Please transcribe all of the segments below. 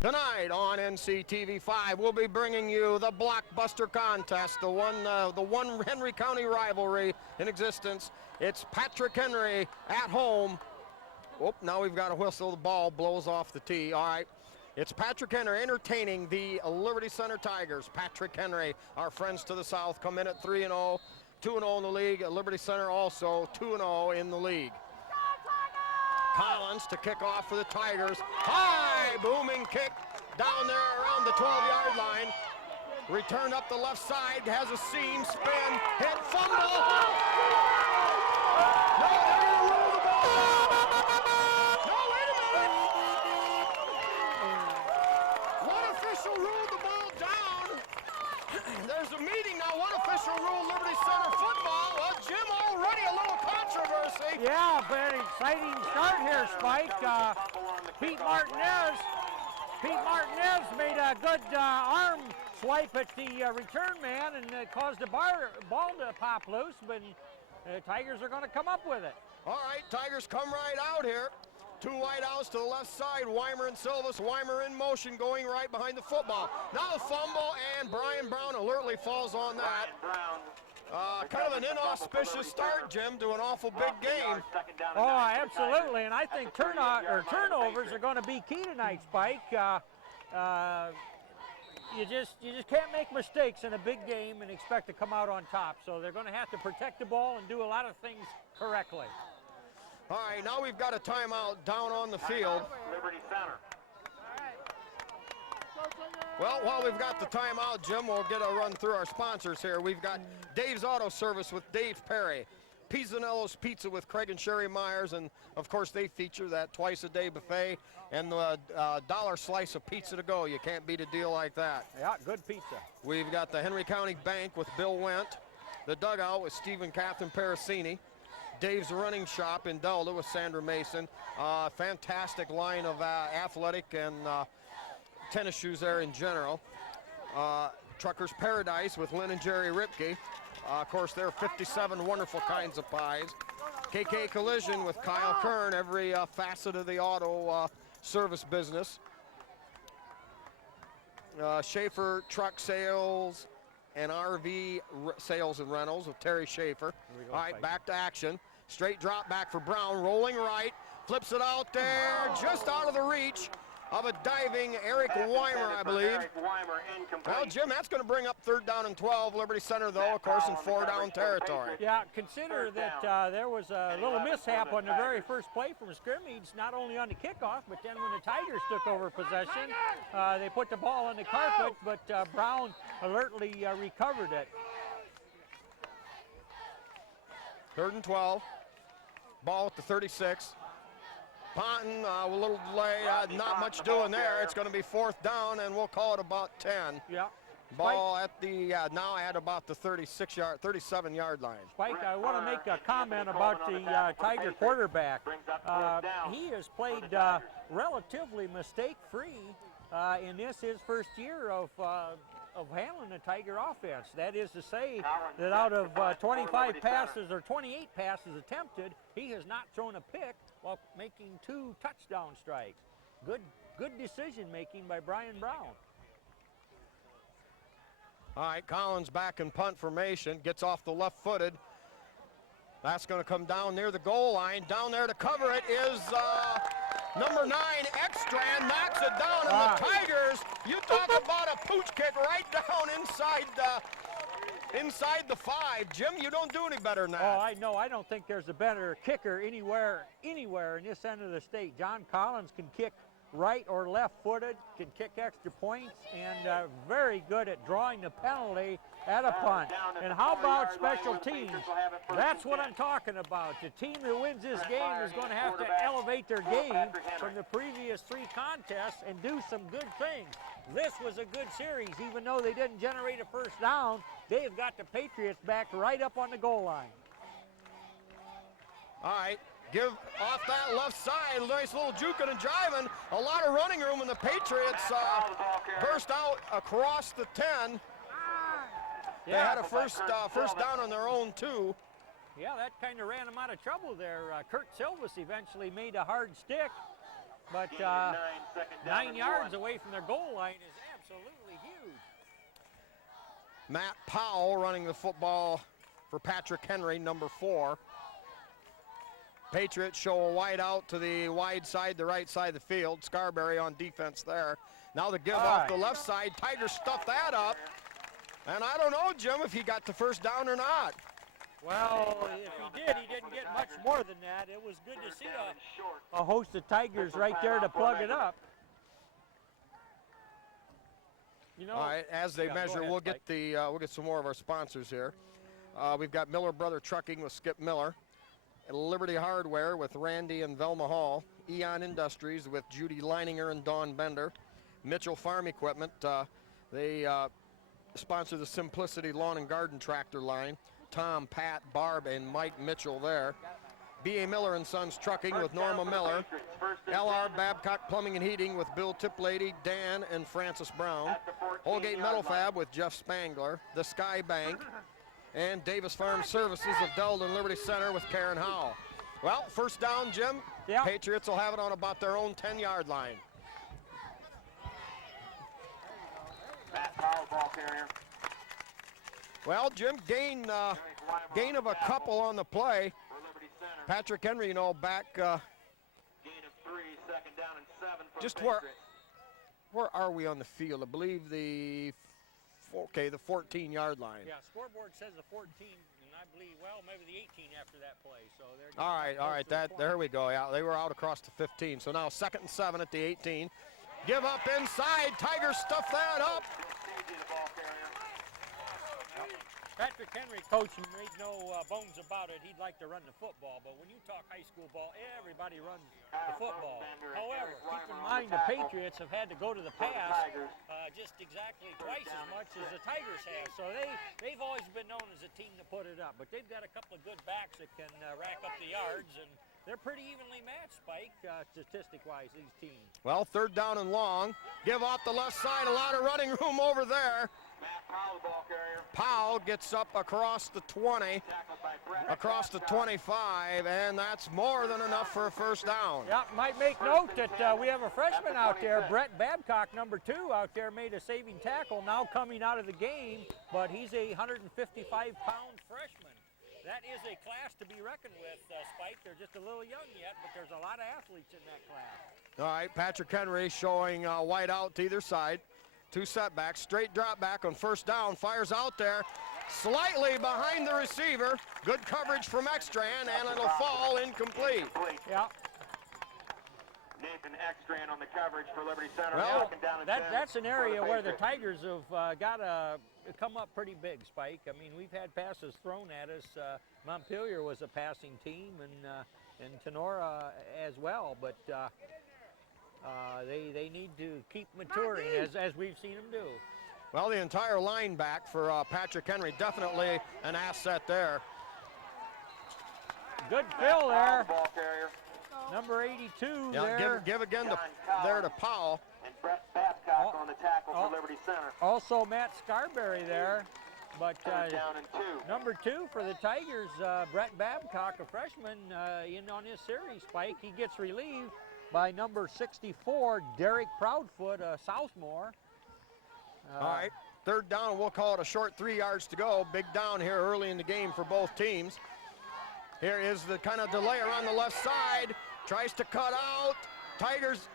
Tonight on NCTV5, we'll be bringing you the blockbuster contest, the one Henry County rivalry in existence. It's Patrick Henry at home. Oh, now we've got a whistle. The ball blows off the tee. All right. It's Patrick Henry entertaining the Liberty Center Tigers. Patrick Henry, our friends to the south, come in at 3-0, 2-0 in the league. Liberty Center also 2-0 in the league. Collins to kick off for the Tigers. High booming kick down there around the 12-yard line. Returned up the left side, has a seam, spin, hit, fumble. No, they're gonna roll the ball. No, wait a minute. One official ruled the ball down. There's a meeting now. One official ruled Liberty Center football. Well, Jim, already a little controversy. Yeah, very exciting start here, Spike. Pete Martinez made a good arm swipe at the return man and caused the ball to pop loose, but the Tigers are going to come up with it. All right, Tigers come right out here. Two wide outs to the left side, Weimer and Silvis. Weimer in motion going right behind the football. Now a fumble, and Brian Brown alertly falls on that. Kind of an inauspicious start, Jim, to an awful big game. Oh, absolutely, and I think turnovers are going to be key tonight, Spike. You just can't make mistakes in a big game and expect to come out on top. So they're going to have to protect the ball and do a lot of things correctly. All right, now we've got a timeout down on the field. Liberty Center. Well, while we've got the timeout, Jim, we'll get a run through our sponsors here. We've got Dave's Auto Service with Dave Perry, Pizzanello's Pizza with Craig and Sherry Myers, and of course they feature that twice-a-day buffet and the dollar slice of pizza to go. You can't beat a deal like that. Yeah, good pizza. We've got the Henry County Bank with Bill Wendt, the Dugout with Steve and Catherine Parasini, Dave's Running Shop in Delta with Sandra Mason. Fantastic line of athletic and tennis shoes there in general. Trucker's Paradise with Lynn and Jerry Ripke. Of course, there are 57 wonderful kinds of pies. KK Collision with Kyle Kern, every facet of the auto service business. Schaefer Truck Sales and RV Sales and Rentals with Terry Schaefer. All right, back to action. Straight drop back for Brown, rolling right, flips it out there, just out of the reach of a diving Eric Weimer, I believe. Well, Jim, that's going to bring up 3rd down and 12. Liberty Center, though, of course, in 4-down territory. Yeah, consider that there was a little mishap on the very first play from scrimmage, not only on the kickoff, but then when the Tigers took over possession, they put the ball on the carpet, but Brown alertly recovered it. 3rd and 12. Ball at the 36. Ponton, a little delay, not much doing there. It's going to be 4th down, and we'll call it about 10. Yeah. Ball at the, now at about the 37-yard line. Spike, I want to make a comment about the Tiger quarterback. He has played relatively mistake-free in his first year of handling the Tiger offense. That is to say that out of 25 passes or 28 passes attempted, he has not thrown a pick while making 2 touchdown strikes. Good decision making by Brian Brown. All right, Collins back in punt formation, gets off the left-footed. That's going to come down near the goal line. Down there to cover it is number 9, Ekstrand, knocks it down, and the Tigers, you talk about a pooch kick right down inside the 5. Jim, you don't do any better than that. Oh, I know. I don't think there's a better kicker anywhere in this end of the state. John Collins can kick right or left-footed, can kick extra points, and very good at drawing the penalty at a punt. And how about special teams? That's what I'm talking about. The team that wins this game is going to have to elevate their game from the previous 3 contests and do some good things. This was a good series. Even though they didn't generate a 1st down, they've got the Patriots back right up on the goal line. All right. Give off that left side, nice little juking and jiving, a lot of running room, and the Patriots burst out across the 10. They had a first down on their own, too. Yeah, that kind of ran them out of trouble there. Kurt Silvis eventually made a hard stick but Gain of 9, second down 9 and yards 1. away from their goal line is absolutely huge. Matt Powell running the football for Patrick Henry, number 4. Patriots show a wide out to the wide side, the right side of the field. Scarberry on defense there. Now the give off the left side. Tigers stuff that up. And I don't know, Jim, if he got the first down or not. Well, if he did, he didn't get much more than that. It was good to see a host of Tigers right there to plug it up. You know, All right, as they yeah, go measure, ahead, we'll Spike. get get some more of our sponsors here. We've got Miller Brother Trucking with Skip Miller, Liberty Hardware with Randy and Velma Hall, Eon Industries with Judy Leininger and Dawn Bender, Mitchell Farm Equipment. They sponsor the Simplicity Lawn and Garden Tractor line. Tom, Pat, Barb, and Mike Mitchell there. B.A. Miller and Sons Trucking with Norma Miller. L.R. Babcock Plumbing and Heating with Bill Tiplady, Dan, and Francis Brown. Holgate Metal Fab with Jeff Spangler. The Sky Bank. And Davis Farm Services of Delden Liberty Center with Karen Howell. Well, first down, Jim. Yeah. Patriots will have it on about their own 10-yard line. Matt Powell, ball carrier. Well, Jim, gain of a couple on the play. For Liberty Center. Patrick Henry, you know, back Gain of 3, second down and 7 for just the where Patriots. where are we on the field? I believe the 14-yard line. Yeah, scoreboard says the 14, and I believe, well, maybe the 18 after that play. So they're All right, getting close to the 20. there we go. Yeah, they were out across the 15. So now 2nd and 7 at the 18. Give up inside. Tigers stuff that up. Stagey, the ball carrier. Patrick Henry, coach, made no bones about it. He'd like to run the football, but when you talk high school ball, everybody runs the football. However, keep in mind the Patriots have had to go to the pass just exactly twice as much as the Tigers have. So they've always been known as a team to put it up, but they've got a couple of good backs that can rack up the yards, and they're pretty evenly matched, Spike, statistic-wise, these teams. Well, 3rd down and long. Give off the left side. A lot of running room over there. Matt Powell, the ball carrier. Powell gets up across the 20, Tackled by Brett. across the 25, and that's more than enough for a first down. Yeah, might make note that we have a freshman out there, Brett Babcock, number 2, out there, made a saving tackle, now coming out of the game, but he's a 155-pound freshman. That is a class to be reckoned with, Spike. They're just a little young yet, but there's a lot of athletes in that class. All right, Patrick Henry showing wide out to either side. 2 setbacks, straight drop back on first down, fires out there, slightly behind the receiver. Good coverage from Extran, and it'll fall incomplete. Yeah. Nathan Extran on the coverage for Liberty Center. Well, Second down and 10 That's an for the area where the Patriots. Tigers have got to come up pretty big, Spike. I mean, we've had passes thrown at us. Montpelier was a passing team, and Tenora as well, but they need to keep maturing as we've seen them do. Well, the entire line back for Patrick Henry, definitely an asset there. Good fill there. Ball carrier. Number 82 Yeah, there. give again John there to Collins. Powell. And Brett Babcock Oh. on the tackle Oh. for Liberty Center. Also Matt Scarberry there. But Third down and 2. number 2 for the Tigers, Brett Babcock, a freshman in on his series, Spike. He gets relieved by number 64, Derek Proudfoot, Southmore. All right, 3rd down, we'll call it a short 3 yards to go. Big down here early in the game for both teams. Here is the kind of delay around the left side. Tries to cut out. Tigers,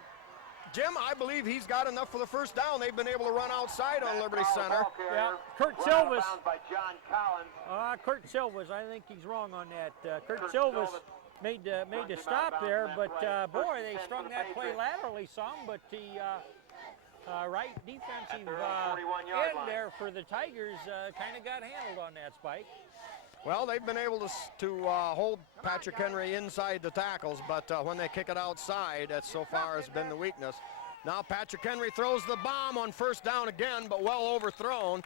Jim, I believe he's got enough for the first down. They've been able to run outside on Liberty Center. Ball carrier. Yeah, Kurt Run out of Silvas. bounds by John Collins. Kurt Silvas, I think he's wrong on that. Kurt Silvas made the stop there, but boy, they strung that play laterally some, but the right defensive end there for the Tigers kind of got handled on that, Spike. Well, they've been able to hold Patrick Henry inside the tackles, but when they kick it outside, that so far has been the weakness. Now Patrick Henry throws the bomb on first down again, but well overthrown.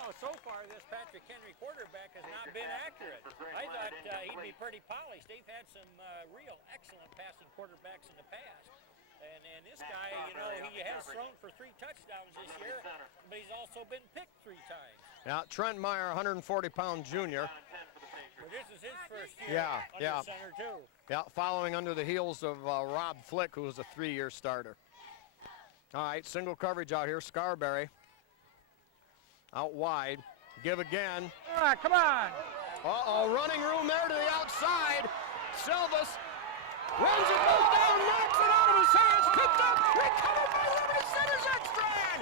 No, so far this Patrick Henry quarterback has not been accurate. I thought he'd be pretty polished. They've had some real excellent passing quarterbacks in the past. And this guy, you know, he has thrown for 3 touchdowns this year, but he's also been picked 3 times. Yeah, Trent Meyer, 140-pound junior. This is his first year under center, too. Yeah, following under the heels of Rob Flick, who was a 3-year starter. All right, single coverage out here. Scarberry out wide. Give again. Come on. Uh-oh, running room there to the outside. Silvas runs it, goes down, knocks it out of his hands, picked up, recovered by Liberty Center's Ekstrand.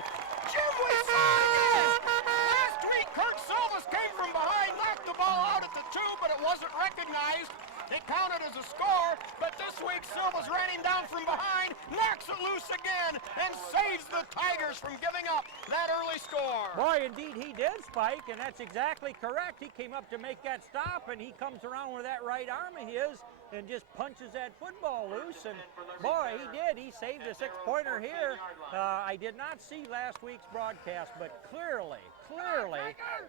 Jim, we saw it again. Last week, Kurt Silvas came from behind, knocked the ball out at the 2, but it wasn't recognized. It counted as a score, but this week Silvas ran him down from behind, knocks it loose again, and saves the Tigers from giving up that early score. Boy, indeed he did, Spike, and that's exactly correct. He came up to make that stop, and he comes around with that right arm of his and just punches that football loose, and boy, he did. He saved a 6-pointer here. I did not see last week's broadcast, but clearly,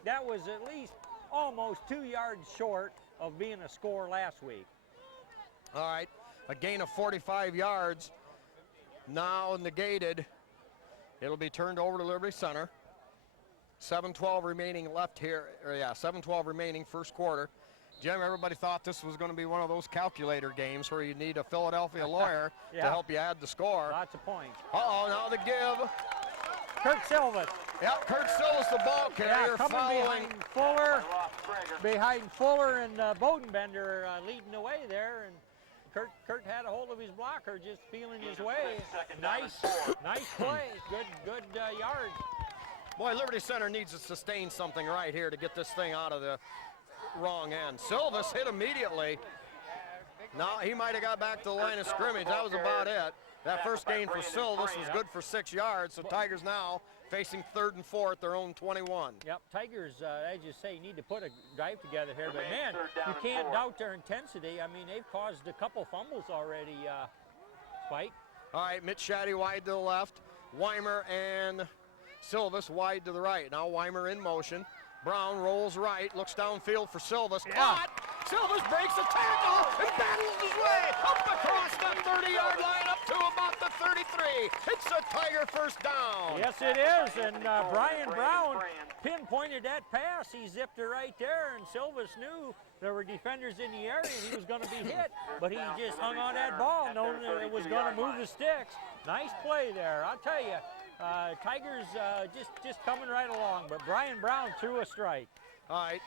that was at least almost 2 yards short of being a score last week. All right, a gain of 45 yards. Now negated. It'll be turned over to Liberty Center. 7:12 remaining left here. 7:12 remaining first quarter. Jim, everybody thought this was going to be one of those calculator games where you need a Philadelphia lawyer to help you add the score. Lots of points. Uh-oh, now the give. Kurt Silvas. Yep, Kurt Silvas, the ball carrier, coming behind Fuller and Bodenbender leading the way there, and Kurt had a hold of his blocker, just feeling his way. Nice play, good yard. Boy, Liberty Center needs to sustain something right here to get this thing out of the wrong end. Silvas hit immediately. Now he might have got back to the line of scrimmage. That was about it. That first gain for Silvas was good for 6 yards, so Tigers now facing 3rd and 4 at their own 21. Yep, Tigers, as you say, need to put a drive together here, but man, you can't doubt their intensity. I mean, they've caused a couple fumbles already, Spike. All right, Mitch Shaddy wide to the left. Weimer and Silvas wide to the right. Now Weimer in motion. Brown rolls right, looks downfield for Silvas. Caught! Silvas breaks a tackle and battles his way up across the 30-yard line up to about the 33. It's a Tiger first down. Yes, it is, and Brian Brown pinpointed that pass. He zipped it right there, and Silvas knew there were defenders in the area and he was going to be hit, but he just hung on that ball knowing that it was going to move the sticks. Nice play there, I'll tell you. Tigers just coming right along, but Brian Brown threw a strike. All right.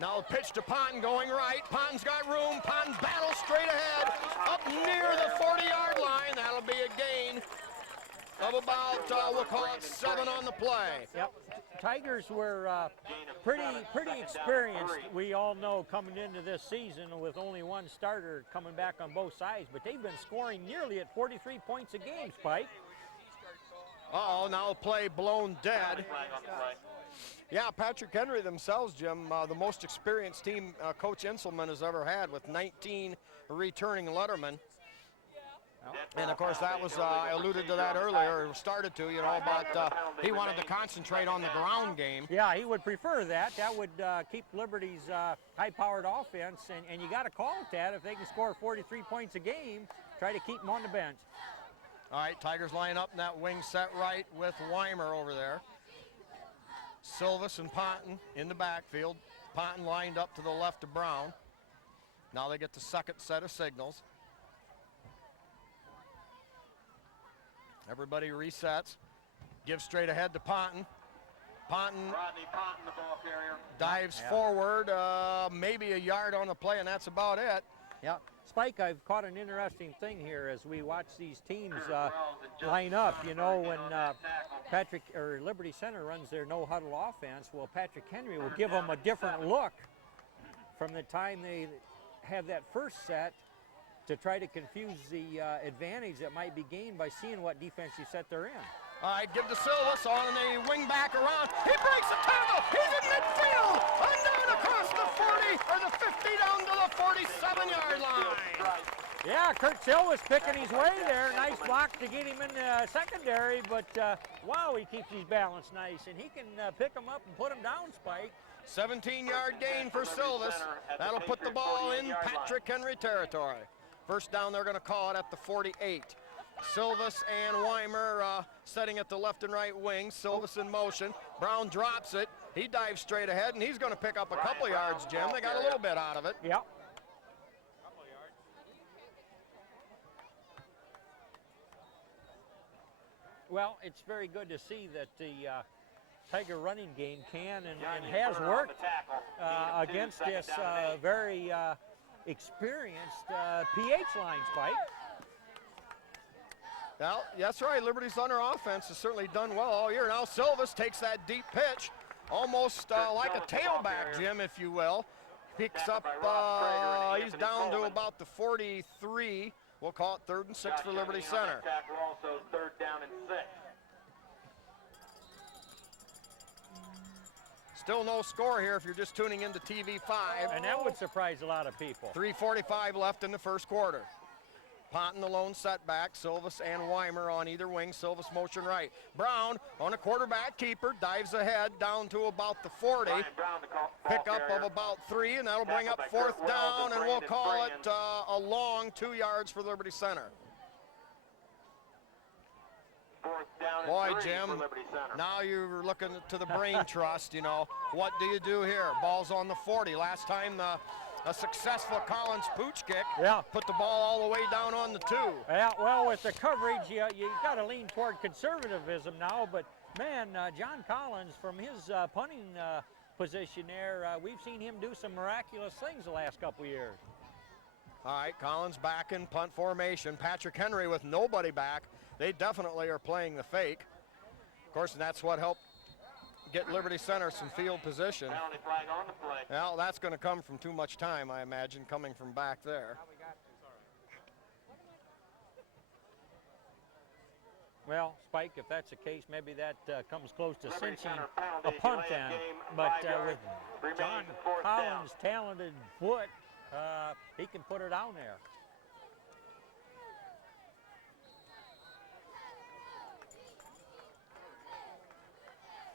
Now a pitch to Ponton going right. Ponton's got room. Ponton battles straight ahead up near the 40-yard line. That'll be a gain of about, we'll call it 7 on the play. Yep. Tigers were pretty experienced, we all know, coming into this season with only one starter coming back on both sides, but they've been scoring nearly at 43 points a game, Spike. Uh-oh, now a play blown dead. Yeah, Patrick Henry themselves, Jim, the most experienced team Coach Inselman has ever had with 19 returning lettermen. And, of course, that was, I alluded to that earlier, or started to, you know, about he wanted to concentrate on the ground game. Yeah, he would prefer that. That would keep Liberty's high-powered offense, and you got to call it that. If they can score 43 points a game, try to keep them on the bench. All right, Tigers line up in that wing set right with Weimer over there. Silvas and Ponton in the backfield. Ponton lined up to the left of Brown. Now they get the second set of signals. Everybody resets. Gives straight ahead to Ponton. Ponton the ball carrier. dives forward, maybe a yard on the play, and that's about it. Yeah, Spike, I've caught an interesting thing here as we watch these teams line up. You know, when Liberty Center runs their no-huddle offense, well, Patrick Henry will give them a different look from the time they have that first set to try to confuse the advantage that might be gained by seeing what defensive set they're in. All right, give to Silvas on the wing back around. He breaks a tackle. He's in midfield. And down across the 40 or the 50 down to the 47-yard line. Yeah, Kurt Silvas picking his way there. Nice block to get him in the secondary, but wow, he keeps his balance nice, and he can pick him up and put him down, Spike. 17-yard gain for Silvas. That'll put the ball in Patrick Henry territory. First down, they're going to call it at the 48. Silvas and Weimer setting at the left and right wing. Silvas in motion. Brown drops it. He dives straight ahead, and he's going to pick up a couple of yards, Jim. They got a little bit out of it. Yep. Well, it's very good to see that the Tiger running game can and has worked against this very experienced PH line, Spike. Well, that's right. Liberty Center offense has certainly done well all year. Now Silvas takes that deep pitch, almost like a tailback, Jim, if you will. Picks up, he's down to about the 43. We'll call it 3rd and 6 for Liberty Center. Also 3rd down and 6. Still no score here if you're just tuning into TV5. And that would surprise a lot of people. 3:45 left in the first quarter. Ponton the lone setback. Silvas and Weimer on either wing. Silvas motion right. Brown on a quarterback keeper. Dives ahead down to about the 40. Pickup of about 3, and that'll bring up 4th down, and we'll call it a long 2 yards for Liberty Center. 4th down and Boy, 3 Jim, for Liberty Center. now you're looking to the brain trust, you know. What do you do here? Ball's on the 40. Last time a successful Collins pooch kick put the ball all the way down on the 2. Yeah, well, with the coverage, you got to lean toward conservatism now, but man, John Collins, from his punting position there, we've seen him do some miraculous things the last couple years. All right, Collins back in punt formation. Patrick Henry with nobody back. They definitely are playing the fake. Of course, and that's what helped get Liberty Center some field position. Penalty flag on the play. Well, that's going to come from too much time, I imagine, coming from back there. Well, Spike, if that's the case, maybe that comes close to Liberty cinching Center a penalty, punt delay then. of game, But 5 yards, with John remaining 4th down. Collins' talented foot, he can put her down there.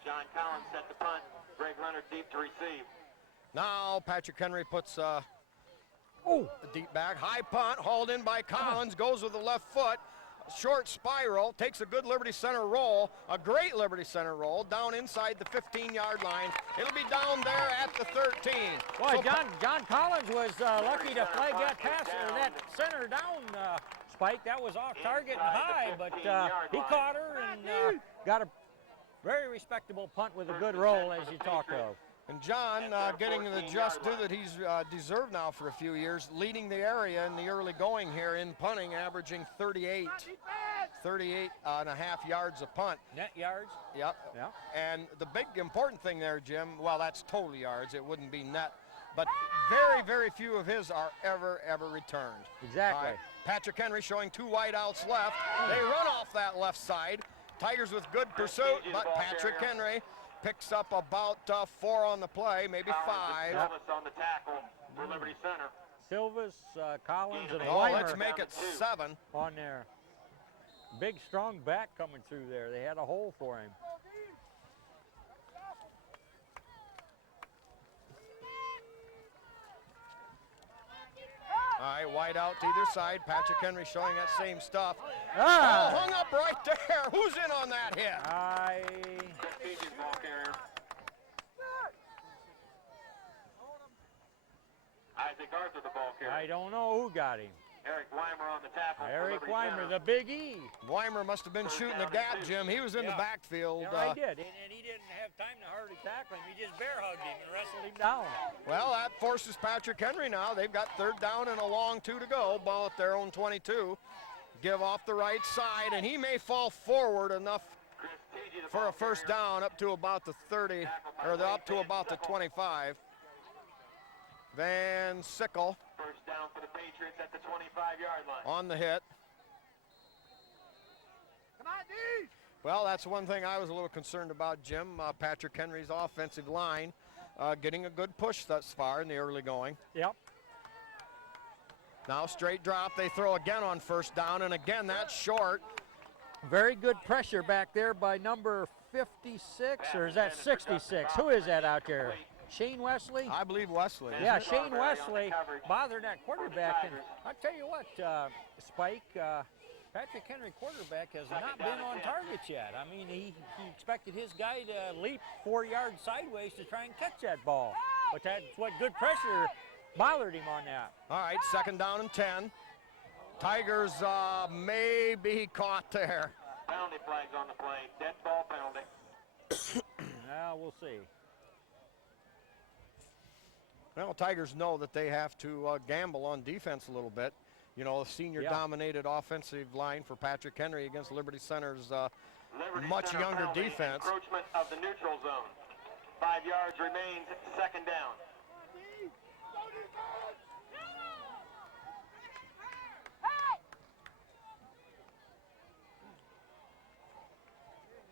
John Collins set the punt. Greg Leonard deep to receive. Now Patrick Henry puts a Oh, deep back, high punt, hauled in by Collins, goes with the left foot. Short spiral, takes a good Liberty Center roll, a great Liberty Center roll, down inside the 15-yard line. It'll be down there at the 13. boy, So John Collins was lucky to flag that pass or that center down Spike. That was off target and high, but he caught her and got a very respectable punt with a good roll, as you talked of. And John getting the just due that he's deserved now for a few years, leading the area in the early going here in punting, averaging 38 and a half yards a punt. Net yards? Yep. Yeah. And the big important thing there, Jim, well, that's total yards. It wouldn't be net. But very, very few of his are ever returned. Exactly. All right. Patrick Henry showing 2 wideouts left. They run off that left side. Tigers with good pursuit, but Patrick Henry picks up about 4 on the play, maybe 5. Silvas on the tackle for Liberty Center. Silvas, Collins, and Oh, Weimer let's make it 7. on there. Big, strong back coming through there. They had a hole for him. All right, wide out to either side. Patrick Henry showing that same stuff. Ah! Oh, hung up right there. Who's in on that hit? Prestigious ball carrier. Isaac Arthur, the ball carrier. I don't know who got him. Eric Weimer on the tackle. for Eric Liberty Weimer, Center. the Big E. Weimer must have been shooting the gap, Jim. He was in the backfield. Yeah, I did, and he didn't have time to hardly tackle him. He just bear hugged him and wrestled him down. Well, that forces Patrick Henry now. They've got 3rd down and a long 2 to go. Ball at their own 22. Give off the right side, and he may fall forward enough for a first down up to about the 30, or up to about the 25. Van Sickle First down for the Patriots at the 25-yard line. on the hit. Well, that's one thing I was a little concerned about, Jim. Patrick Henry's offensive line getting a good push thus far in the early going. Yep. Now straight drop, they throw again on first down, and again that's short. Very good pressure back there by number 56, or is that 66? Who is that out there? Shane Wesley? I believe Wesley. Yeah, Shane Wesley bothered that quarterback. And I'll tell you what, Spike, Patrick Henry quarterback has not been on target yet. I mean, he expected his guy to leap 4 yards sideways to try and catch that ball. But that's what good pressure bothered him on that. All right, 2nd down and 10. Tigers may be caught there. Penalty flags on the play. Dead ball penalty. Now we'll see. Well, Tigers know that they have to gamble on defense a little bit. You know, a senior-dominated offensive line for Patrick Henry against Liberty Center's Liberty much Center younger penalty, defense. Encroachment of the neutral zone. 5 yards remains, 2nd down.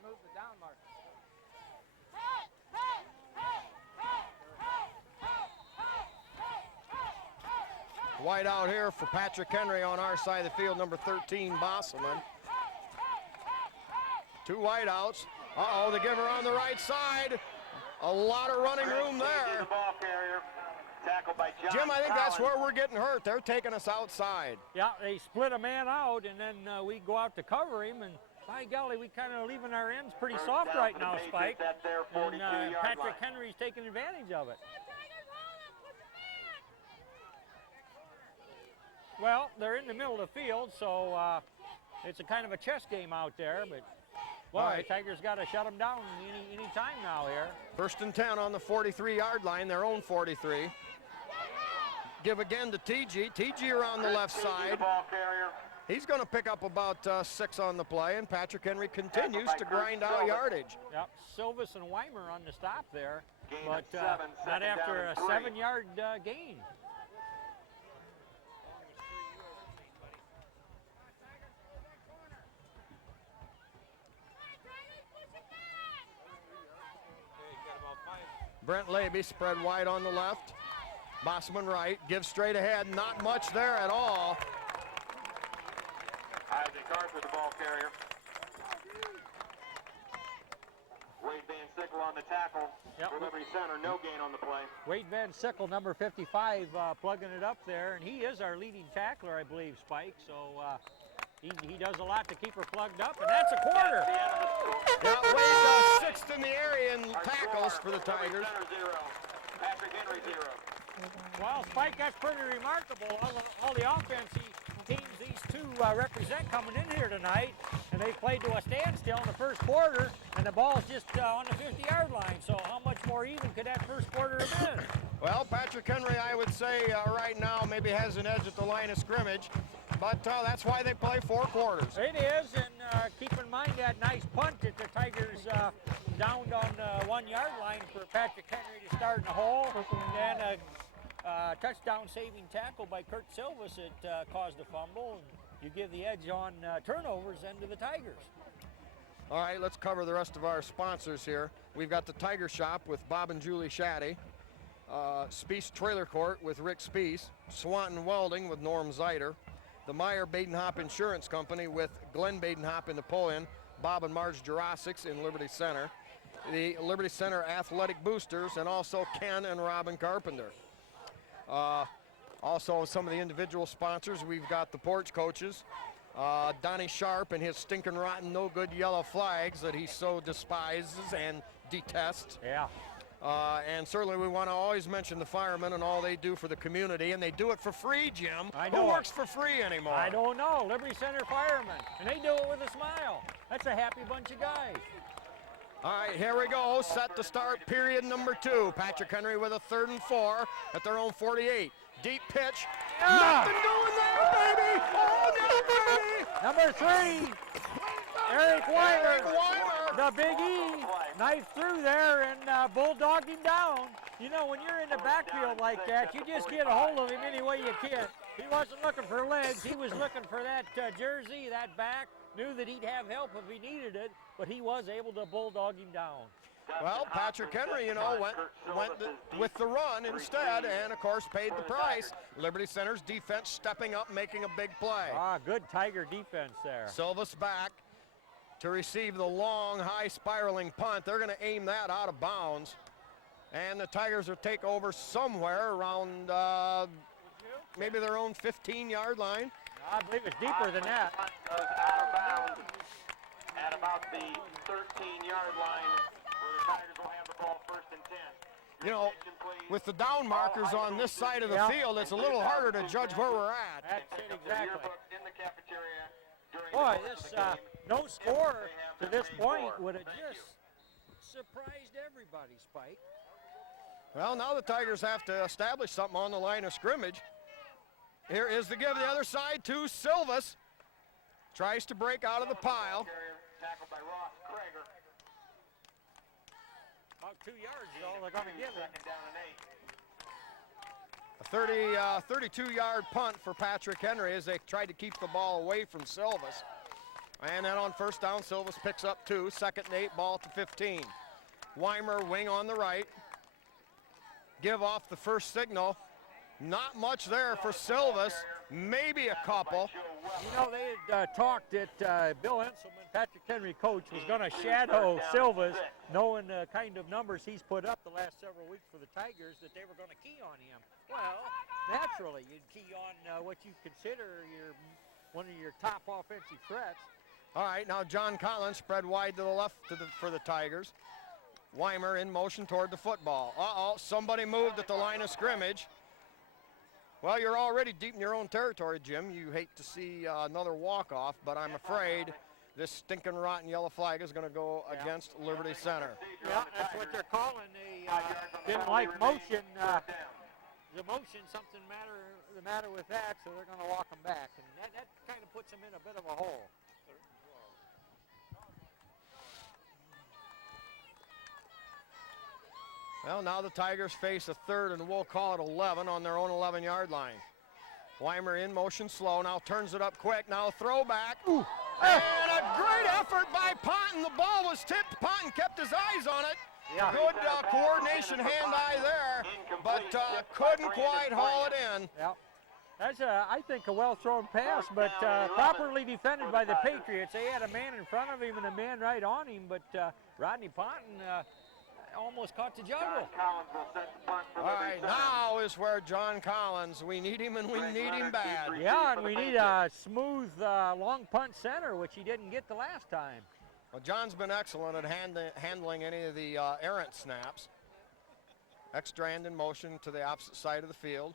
Move the down marker. White out here for Patrick Henry on our side of the field, number 13, Bosselman. 2 wideouts. Uh-oh, the giver on the right side. A lot of running room there. The ball carrier. Tackled by John Jim, I think that's Collins. where we're getting hurt. They're taking us outside. Yeah, they split a man out, and then we go out to cover him, and by golly, we kind of leaving our ends pretty First soft down right for the now, Patriots Spike. at their And 42-yard Patrick line. Henry's taking advantage of it. Well, they're in the middle of the field, so it's a kind of a chess game out there, but boy, All right. Tigers got to shut them down any time now here. 1st and 10 on the 43-yard line, their own 43. Give again to TG. TG around the left TG, side. The ball carrier. He's going to pick up about 6 on the play, and Patrick Henry continues by to Kurt grind out Silva. yardage. Yep, Silvis and Weimer on the stop there, Gain but of 7, not 2nd after down a and 3. 7-yard gain. Brent Labey spread wide on the left. Bossman right, gives straight ahead, not much there at all. Isaac Arthur, the ball carrier. Wade Van Sickle on the tackle. Yep. For Liberty Center, no gain on the play. Wade Van Sickle, number 55, plugging it up there, and he is our leading tackler, I believe, Spike. So he does a lot to keep her plugged up, and that's a quarter. The end of the score. Got Wade 6th in the area in Our tackles score, for the Liberty Tigers. Center 0. Patrick Henry 0. Well, Spike, that's pretty remarkable. All the offensive teams these two represent coming in here tonight, and they played to a standstill in the first quarter, and the ball's just on the 50-yard line. So how much more even could that first quarter have been? Well, Patrick Henry, I would say right now maybe has an edge at the line of scrimmage, but that's why they play 4 quarters. It is, and keep in mind that nice punt that the Tigers downed on the 1-yard line for Patrick Henry to start in the hole, and then a touchdown-saving tackle by Kurt Silvis that caused a fumble. And you give the edge on turnovers then to the Tigers. All right, let's cover the rest of our sponsors here. We've got the Tiger Shop with Bob and Julie Shaddy, Speece Trailer Court with Rick Speece, Swanton Welding with Norm Zeiter, the Meyer Badenhop Insurance Company with Glenn Badenhop in Napoleon, Bob and Marge Jurassics in Liberty Center, the Liberty Center Athletic Boosters, and also Ken and Robin Carpenter. Also, some of the individual sponsors, we've got the Porch Coaches, Donnie Sharp and his stinking rotten no good yellow flags that he so despises and detests. Yeah. And certainly we want to always mention the firemen and all they do for the community, and they do it for free, Jim. I Who know it. works for free anymore? I don't know. Liberty Center firemen, and they do it with a smile. That's a happy bunch of guys. All right, here we go. Set to start period number 2. Patrick Henry with a 3rd and 4 at their own 48. Deep pitch. Yeah. Nothing doing there, baby. Oh, no, baby. Number 3, Eric Weimer, Eric Weimer. the Big E, knife through there and bulldogged him down. You know, when you're in the backfield like that, you just get a hold of him any way you can. He wasn't looking for legs. He was looking for that jersey, that back. Knew that he'd have help if he needed it, but he was able to bulldog him down. Well, Patrick Henry, you know, went with the run instead, and of course paid the price. Liberty Center's defense stepping up, making a big play. Good Tiger defense there. Silvis back to receive the long, high spiraling punt. They're going to aim that out of bounds, and the Tigers will take over somewhere around maybe their own 15-yard line. I believe it's deeper than that. Punt goes out of bounds at about the 13-yard line, where the Tigers will have the ball first and 10. You know, with the down markers on this side of the field, it's a little harder to judge where we're at. That's it, exactly. In the cafeteria during Boy, the course this of the game. no score to this point would have just surprised everybody, Spike. Well, now the Tigers have to establish something on the line of scrimmage. Here is the give the other side to Silvas. Tries to break out of the pile. Tackled by Ross Krager. About 2 yards is all they're going to give him. Second down and 8. A 32-yard punt for Patrick Henry as they tried to keep the ball away from Silvas. And then on first down, Silvas picks up 2. Second and 8, ball to 15. Weimer wing on the right. Give off the first signal. Not much there for Silvas. Maybe a couple. You know, they had talked that Bill Enselman, Patrick Henry coach, was going to shadow Silvas, knowing the kind of numbers he's put up the last several weeks for the Tigers, that they were going to key on him. Well, naturally, you'd key on what you consider one of your top offensive threats. All right, now John Collins spread wide to the left for the Tigers. Weimer in motion toward the football. Uh-oh, somebody moved at the line of scrimmage. Well, you're already deep in your own territory, Jim. You hate to see another walk-off, but I'm afraid this stinking rotten yellow flag is going to go against Liberty Center. Yeah, that's what they're calling. They didn't like motion. The motion, something the matter with that, so they're going to walk them back. And that kind of puts them in a bit of a hole. Well, now the Tigers face a third, and we'll call it 11 on their own 11-yard line. Weimer in motion slow, now turns it up quick, now throwback. Ooh. And a great effort by Ponton. The ball was tipped. Ponton kept his eyes on it. Yeah. Good coordination, hand-eye there, but couldn't quite haul it in. Yeah. That's, I think, a well-thrown pass, but properly defended by the Patriots. They had a man in front of him and a man right on him, but Rodney Ponton almost caught the juggle. All right, now is where John Collins, we need him and we need him bad. Yeah, and we need a smooth long punt center, which he didn't get the last time. Well, John's been excellent at handling any of the errant snaps. Extra hand in motion to the opposite side of the field.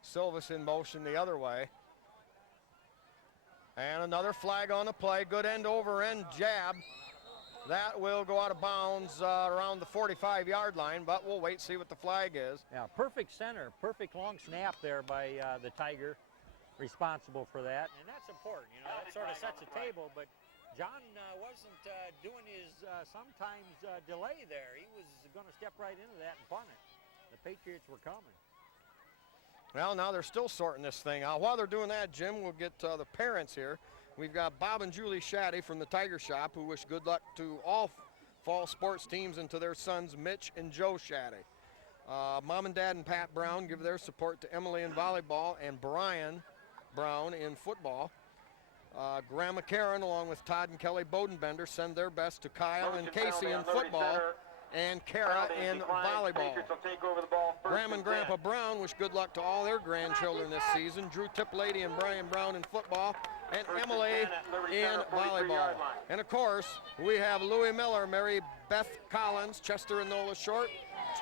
Silvas in motion the other way. And another flag on the play. Good end over end jab. That will go out of bounds around the 45-yard line, but we'll wait and see what the flag is. Yeah, perfect center, perfect long snap there by the Tiger, responsible for that. And that's important, you know, that sort of sets a table, but John wasn't doing his sometimes delay there. He was going to step right into that and punt it. The Patriots were coming. Well, now they're still sorting this thing out. While they're doing that, Jim, we'll get the parents here. We've got Bob and Julie Shaddy from the Tiger Shop, who wish good luck to all fall sports teams and to their sons, Mitch and Joe Shaddy. Mom and Dad and Pat Brown give their support to Emily in volleyball and Brian Brown in football. Grandma Karen, along with Todd and Kelly Bodenbender, send their best to Kyle and Casey in football and Kara in volleyball. Grandma and Grandpa Brown wish good luck to all their grandchildren this season. Drew Tiplady and Brian Brown in football and Emily in volleyball. And of course, we have Louis Miller, Mary Beth Collins, Chester and Nola Short,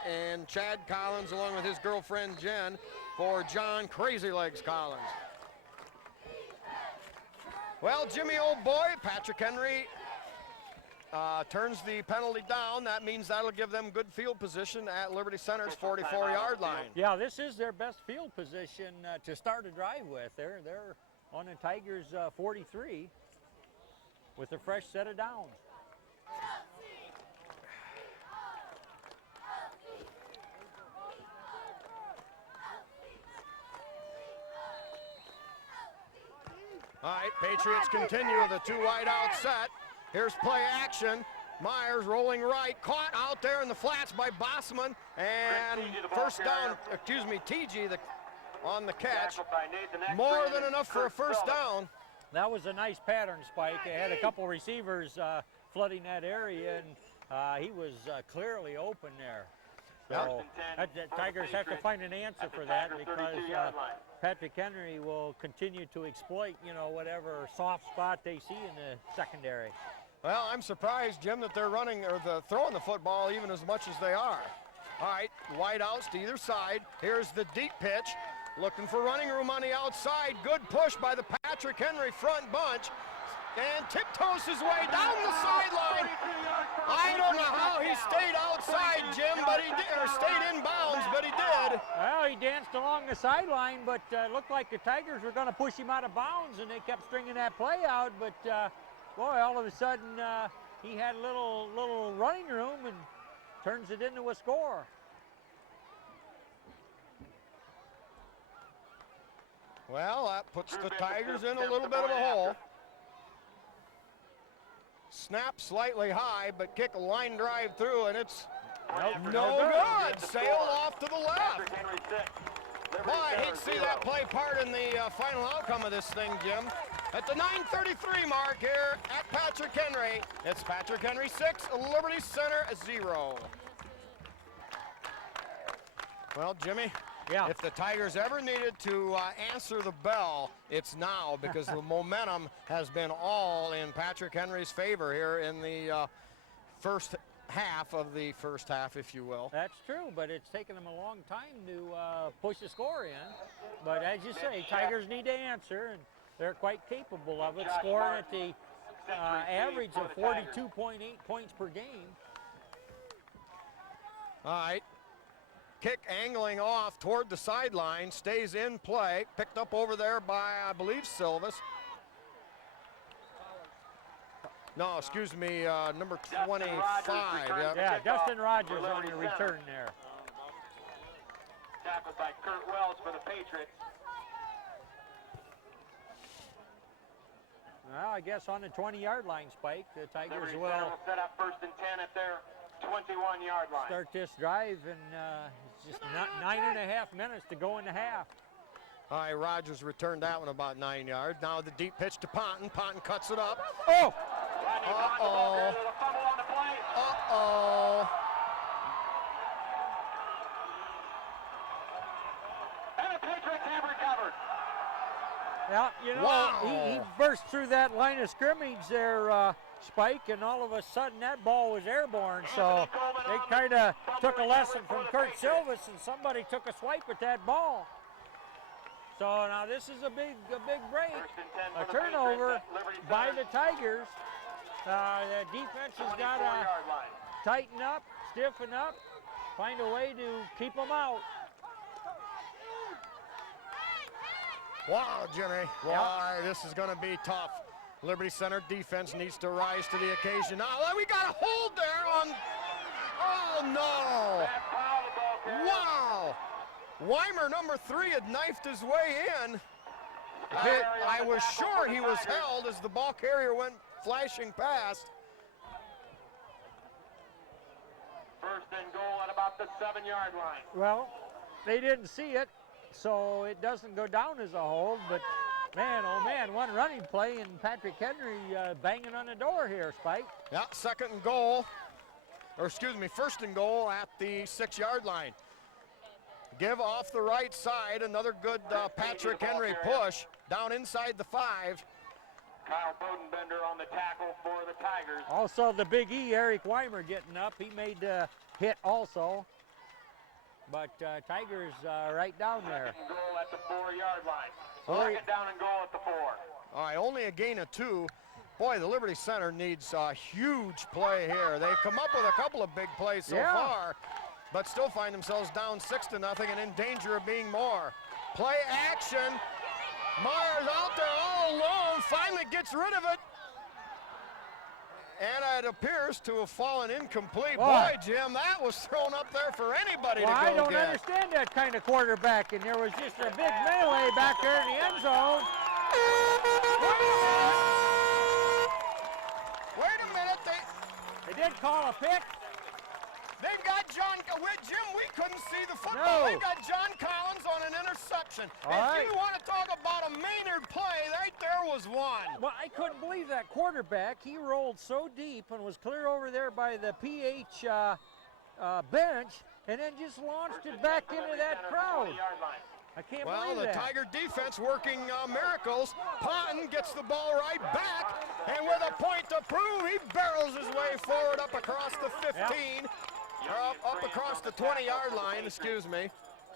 and Chad Collins along with his girlfriend Jen for John Crazy Legs Collins. Well, Jimmy, old boy, Patrick Henry turns the penalty down. That means that'll give them good field position at Liberty Center's 44-yard line. Yeah, this is their best field position to start a drive with. They're on the Tigers' 43 with a fresh set of downs. All right, Patriots continue with a two wide out set. Here's play action. Myers rolling right, caught out there in the flats by Bossman, and first down, TG on the catch. More than enough for a first down. That was a nice pattern, Spike. They had a couple receivers flooding that area, and he was clearly open there. So the Tigers have to find an answer for that, because Patrick Henry will continue to exploit, whatever soft spot they see in the secondary. Well, I'm surprised, Jim, that they're running or throwing the football even as much as they are. All right, wide outs to either side. Here's the deep pitch. Looking for running room on the outside. Good push by the Patrick Henry front bunch. And tiptoes his way down the sideline. I don't know how he stayed outside, Jim, but he did, or stayed in bounds, but he did. Well, he danced along the sideline, but looked like the Tigers were going to push him out of bounds, and they kept stringing that play out. But boy, all of a sudden he had a little running room and turns it into a score. Well, that puts the Tigers in a little bit of a hole. Snap slightly high, but kick a line drive through, and it's no good. Sailed off to the left. Boy, I hate to see that play part in the final outcome of this thing, Jim. At the 9:33 mark here at Patrick Henry, it's Patrick Henry 6, Liberty Center 0. Well, Jimmy, yeah, if the Tigers ever needed to answer the bell, it's now, because the momentum has been all in Patrick Henry's favor here in the first half of the first half, if you will. That's true, but it's taken them a long time to push the score in. But as you say, Tigers need to answer, and they're quite capable of it, scoring at the average of 42.8 points per game. All right. Kick angling off toward the sideline, stays in play, picked up over there by, I believe, Silvis. No, excuse me, number 25. Yeah, Dustin Rogers on the return there. Tackled by Kurt Wells for the Patriots. Well, I guess on the 20-yard line, Spike, the Tigers Liberty will Center will set up 1st and 10 at their 21-yard line. start this drive, and it's just 9.5 minutes to go in the half. All right, Rogers returned that one about 9 yards. Now the deep pitch to Ponton. Ponton cuts it up. Oh! Uh-oh. Uh-oh. And the Patriots have recovered. Yeah, you know, Wow. he burst through that line of scrimmage there, Spike, and all of a sudden that ball was airborne. So they kind of took a lesson from Kurt Silvis, and somebody took a swipe at that ball. So now this is a big break. A turnover by the Tigers. The defense has got to tighten up, stiffen up, find a way to keep them out. Wow, Jimmy. Why, this is going to be tough. Liberty Center defense needs to rise to the occasion. Now, we got a hold there on... Oh, no. Wow. Weimer, number 3, had knifed his way in. I was sure he was held as the ball carrier went flashing past. 1st and goal at about the 7-yard line. Well, they didn't see it, so it doesn't go down as a hold, but man, oh man, one running play and Patrick Henry banging on the door here, Spike. Yeah, 2nd and goal, or excuse me, 1st and goal at the 6-yard line. Give off the right side, another good Patrick Henry push down inside the 5. Kyle Bodenbender on the tackle for the Tigers. Also the Big E, Eric Weimer getting up. He made the hit also. But Tigers right down there. 2nd and goal at the 4-yard line. All right. 2nd down and goal at the 4. All right, only a gain of 2. Boy, the Liberty Center needs a huge play here. They've come up with a couple of big plays so far, but still find themselves down 6-0 and in danger of being more. Play action. Myers out there all alone, finally gets rid of it. And it appears to have fallen incomplete. Boy, Jim, that was thrown up there for anybody to go I don't get. understand that kind of quarterback, and there was just a big melee back there in the end zone. Wait a minute, They did call a pick. they've got Jim, we couldn't see the football. No. They've got John Collins on an interception. All if right. you want to talk about a Maynard play, right there was one. Well, I couldn't believe that quarterback. He rolled so deep and was clear over there by the PH bench and then just launched it back into that crowd. 20-yard line. I can't Well, believe the that. Tiger defense working miracles. Ponton gets the ball right back, and with a point to prove, he barrels his way forward up across the 15, or up across the 20-yard line, excuse me.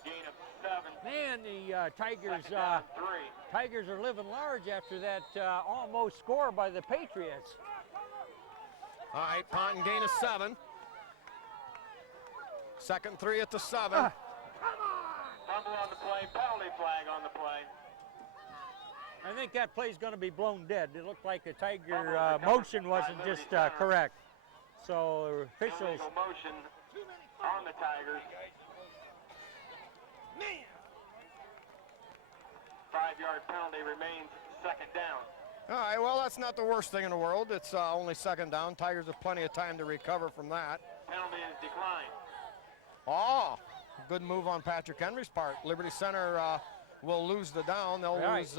Gain of 7. Man, the Tigers, Second down, 3. Tigers are living large after that almost score by the Patriots. All right, Ponton gain of 7. Second 3 at the 7. Fumble on the play, penalty flag on the play. I think that play's going to be blown dead. It looked like the Tiger motion wasn't just correct. So officials. Illegal motion on the Tigers. 5-yard penalty remains, second down. All right, well, that's not the worst thing in the world. It's only second down. Tigers have plenty of time to recover from that. Penalty is declined. Oh, good move on Patrick Henry's part. Liberty Center will lose the down. They'll Right. lose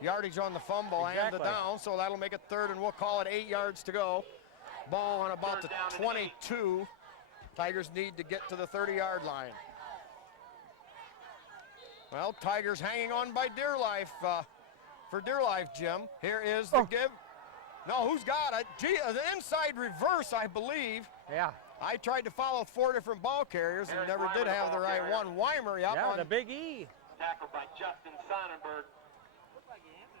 yardage on the fumble and the Exactly. down, so that'll make it third, and we'll call it 8 yards to go. Ball on about the Third down and 22. Tigers need to get to the 30-yard line. Well, Tigers hanging on by dear life for dear life, Jim. Here is the give. No, who's got it? Gee, the inside reverse, I believe. Yeah. I tried to follow 4 different ball carriers and There's never Weimer, did the have the ball right carrier. one. Weimer, yep, Yeah, on the big E. Tackled by Justin Sonnenberg.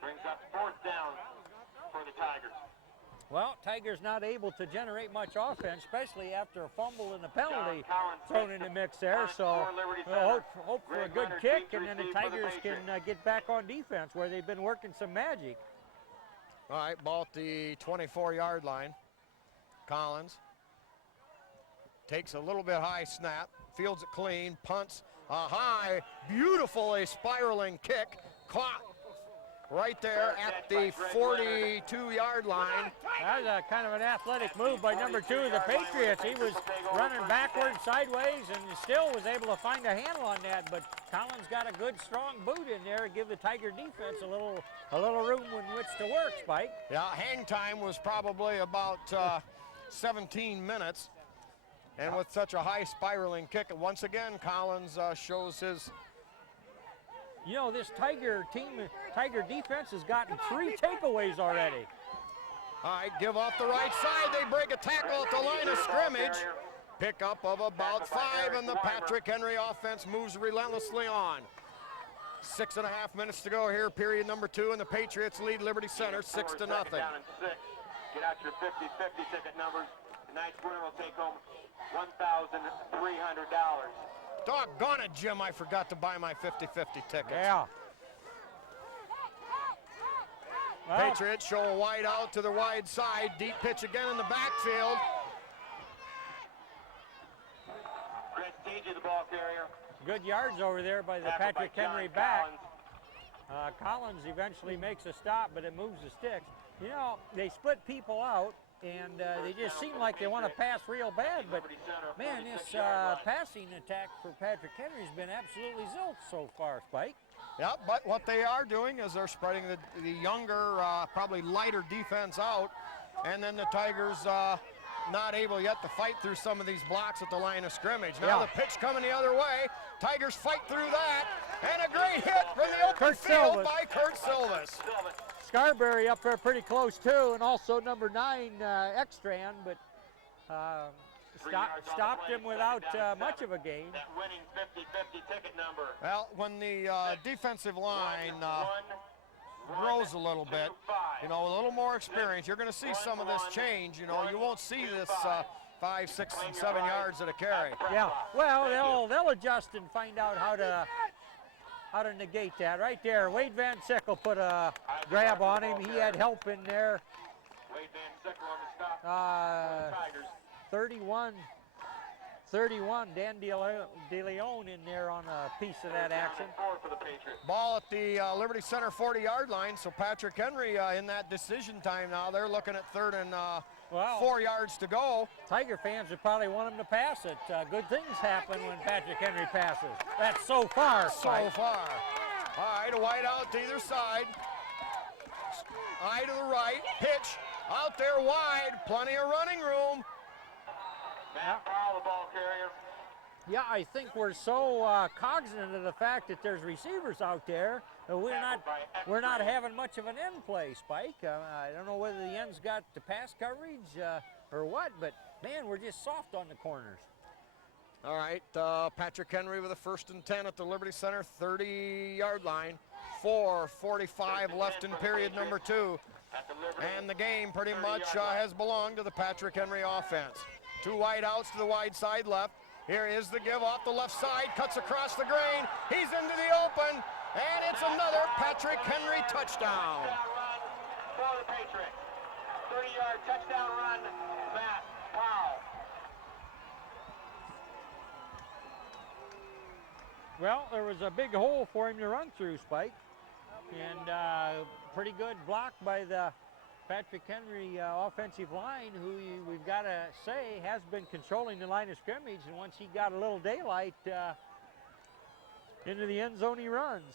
Brings up fourth down for the Tigers. Well, Tigers not able to generate much offense, especially after a fumble and a penalty John Collins thrown takes in the the mix there. punt So for Liberty we'll Center. hope for a Greg good Leonard kick, keeps and then the received for the Tigers can Patriots. get back on defense where they've been working some magic. All right, ball at the 24-yard line. Collins takes a little bit high snap, fields it clean, punts a high, beautiful a spiraling kick, caught right there at the 42-yard line. That was a kind of an athletic move by number 2 of the Patriots. He was running backwards, sideways, and still was able to find a handle on that. But Collins got a good, strong boot in there to give the Tiger defense a little room in which to work, Spike. Yeah, hang time was probably about 17 minutes. And with such a high spiraling kick, once again, Collins shows his. You know, this Tiger defense has gotten 3 takeaways already. All right, give off the right side. They break a tackle at the line of scrimmage. Pickup of about 5, and the Patrick Henry offense moves relentlessly on. 6.5 minutes to go here, period number 2, and the Patriots lead Liberty Center 6-0. Second down and 6. Get out your 50-50 ticket numbers. Tonight's winner will take home $1,300. Doggone it, Jim, I forgot to buy my 50-50 tickets. Yeah. Well, Patriots show a wide out to the wide side. Deep pitch again in the backfield. Chris Teege, the ball carrier. good yards over there by the Tackled by Patrick John Henry back. Collins. Collins eventually makes a stop, but it moves the sticks. You know, they split people out, and they just seem like they want to pass real bad, but man, this passing attack for Patrick Henry's been absolutely zilch so far, Spike. Yeah, but what they are doing is they're spreading the younger, probably lighter defense out, and then the Tigers not able yet to fight through some of these blocks at the line of scrimmage. Now the pitch coming the other way. Tigers fight through that, and a great hit from the open Kurt field Silvas. by Kurt Silvas. Scarberry up there pretty close too, and also number 9, Ekstrand, but stopped him without much of a gain. That winning 50-50 ticket number. Well, when the defensive line grows a little bit, you know, a little more experience, you're going to see some of this change. You know, you won't see this 5, 6, and 7 yards at a carry. Yeah, well, they'll adjust and find out how to negate that. Right there, Wade Van Sickle put a grab on him. He had help in there. Wade Van Sickle on the stop for the Tigers. 31, Dan DeLeon in there on a piece of that action. 4 for the Patriots. Ball at the Liberty Center 40-yard line, so Patrick Henry in that decision time now. They're looking at 3rd and 4 yards to go. Tiger fans would probably want him to pass it. Good things happen when Patrick Henry passes. That's so far, So Spike. far. All right, a wide out to either side. Eye to the right, pitch out there wide, plenty of running room. Matt Powell, the ball carrier. Yeah, I think we're so cognizant of the fact that there's receivers out there that we're not having much of an end play, Spike. I don't know whether the end's got the pass coverage or what, but man, we're just soft on the corners. All right, Patrick Henry with a 1st and 10 at the Liberty Center 30-yard line. 4:45 left in period number 2. And the game pretty much has belonged to the Patrick Henry offense. 2 wide outs to the wide side left. Here is the give off the left side, cuts across the grain. He's into the open, and it's another Patrick Henry touchdown. Run for the Patriots. 30-yard touchdown run, Matt Powell. Well, there was a big hole for him to run through, Spike, and pretty good block by the Patrick Henry offensive line, who we've got to say has been controlling the line of scrimmage, and once he got a little daylight into the end zone, he runs.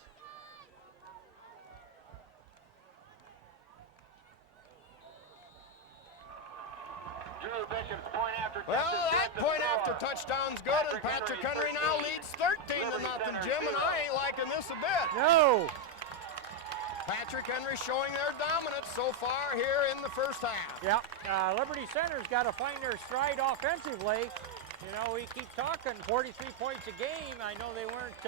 Drew Bishop's point after Well, touchdown. that point after touchdown's good, and Patrick Henry now leads 13-0, Jim, and I ain't liking this a bit. No! Patrick Henry showing their dominance so far here in the first half. Yeah, Liberty Center's got to find their stride offensively. You know, we keep talking 43 points a game. I know they weren't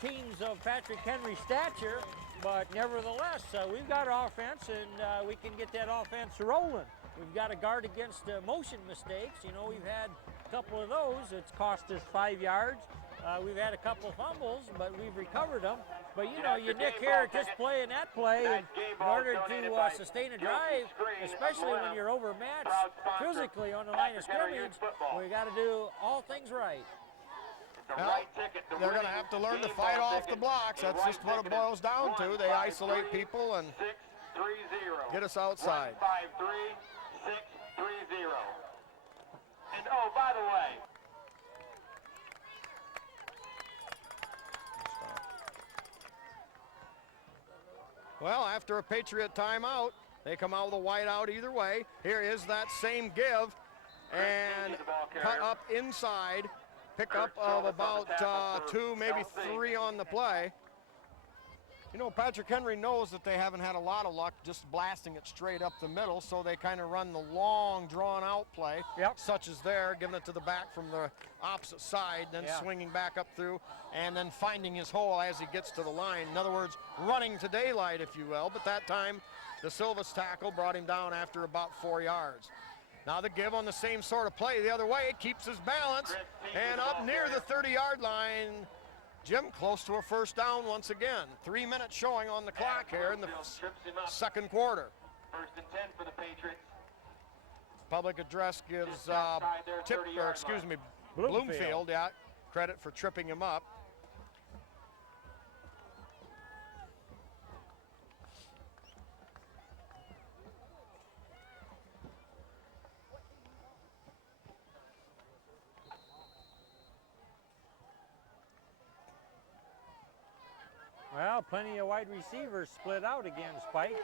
teams of Patrick Henry's stature, but nevertheless, we've got offense, and we can get that offense rolling. We've got to guard against motion mistakes. You know, we've had a couple of those. It's cost us 5 yards. We've had a couple fumbles, but we've recovered them. But you know, you nick here just playing that play, and in order to sustain a drive, especially when you're overmatched physically on the line of scrimmage, we got to do all things right. Well, they're going to have to learn to fight off the blocks. That's just what it boils down to. They isolate people and get us outside. 1-5-3-6-3-0. And oh, by the way, well, after a Patriot timeout, they come out with a wide out either way. Here is that same give, and cut up inside, pick up of about 2, maybe 3 on the play. You know, Patrick Henry knows that they haven't had a lot of luck just blasting it straight up the middle, so they kind of run the long, drawn-out play, such as there, giving it to the back from the opposite side, then swinging back up through, and then finding his hole as he gets to the line. In other words, running to daylight, if you will, but that time the Silva's tackle brought him down after about 4 yards. Now the give on the same sort of play the other way, keeps his balance, and up near the 30-yard line, Jim, close to a first down once again. 3 minutes showing on the clock here in the second quarter. 1st and 10 for the Patriots. Public address gives Bloomfield, credit for tripping him up. Well, plenty of wide receivers split out again, Spike.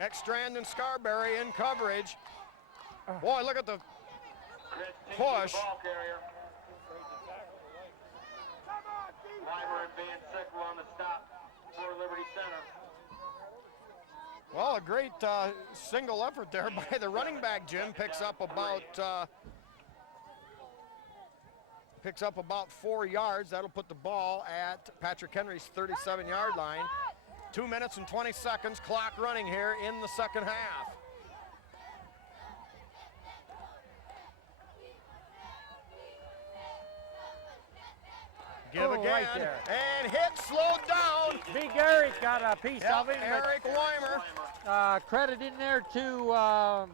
Ekstrand and Scarberry in coverage. Boy, look at the push. Weimer and Van Sickle on the stop for Liberty Center. Well, a great single effort there by the running back, Jim. Picks up about 4 yards. That'll put the ball at Patrick Henry's 37-yard line. 2 minutes and 20 seconds, clock running here in the second half. Give again, right there. And hit, slowed down. Big Eric got a piece of it. Eric Weimer. Credit in there to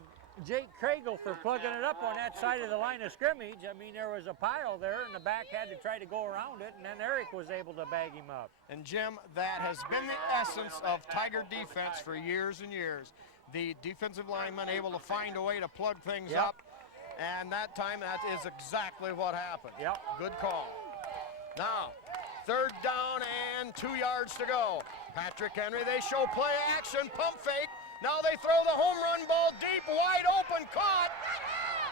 Jake Craigle for plugging it up on that side of the line of scrimmage. I mean, there was a pile there, and the back had to try to go around it, and then Eric was able to bag him up. And Jim, that has been the essence of Tiger defense for years and years. The defensive linemen able to find a way to plug things up, and that time that is exactly what happened. Good call. Now, third down and 2 yards to go. Patrick Henry, they show play action, pump fake. Now they throw the home run ball deep, wide open, caught.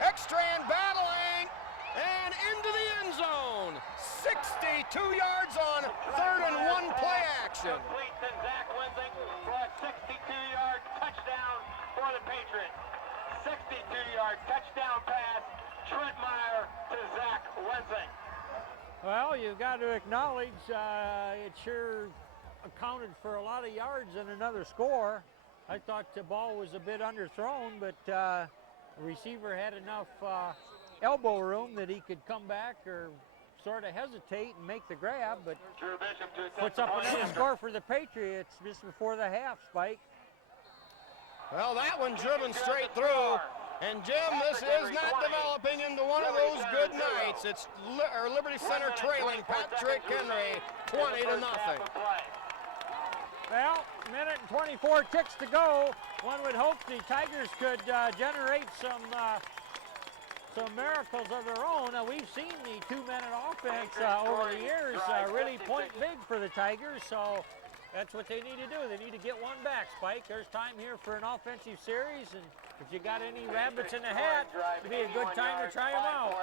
Extrand battling, and into the end zone. 62 yards on 3rd and 1 play action. Complete to Zach Wensing for a 62-yard touchdown for the Patriots. 62-yard touchdown pass, Trent Meyer to Zach Wensing. Well, you've got to acknowledge it sure accounted for a lot of yards and another score. I thought the ball was a bit underthrown, but the receiver had enough elbow room that he could come back or sort of hesitate and make the grab, but Drew Bishop to attempt puts up the point. another score for the Patriots just before the half, Spike. Well, that one driven straight through. And Jim, this is not developing into one of those good nights. It's Liberty Center trailing Patrick Henry 20-0. Well, minute and 24 ticks to go. One would hope the Tigers could generate some miracles of their own. Now, we've seen the two-minute offense over the years really point big for the Tigers, so that's what they need to do. They need to get one back, Spike. There's time here for an offensive series, and if you got any rabbits in the hat, it'd be a good time to try them out.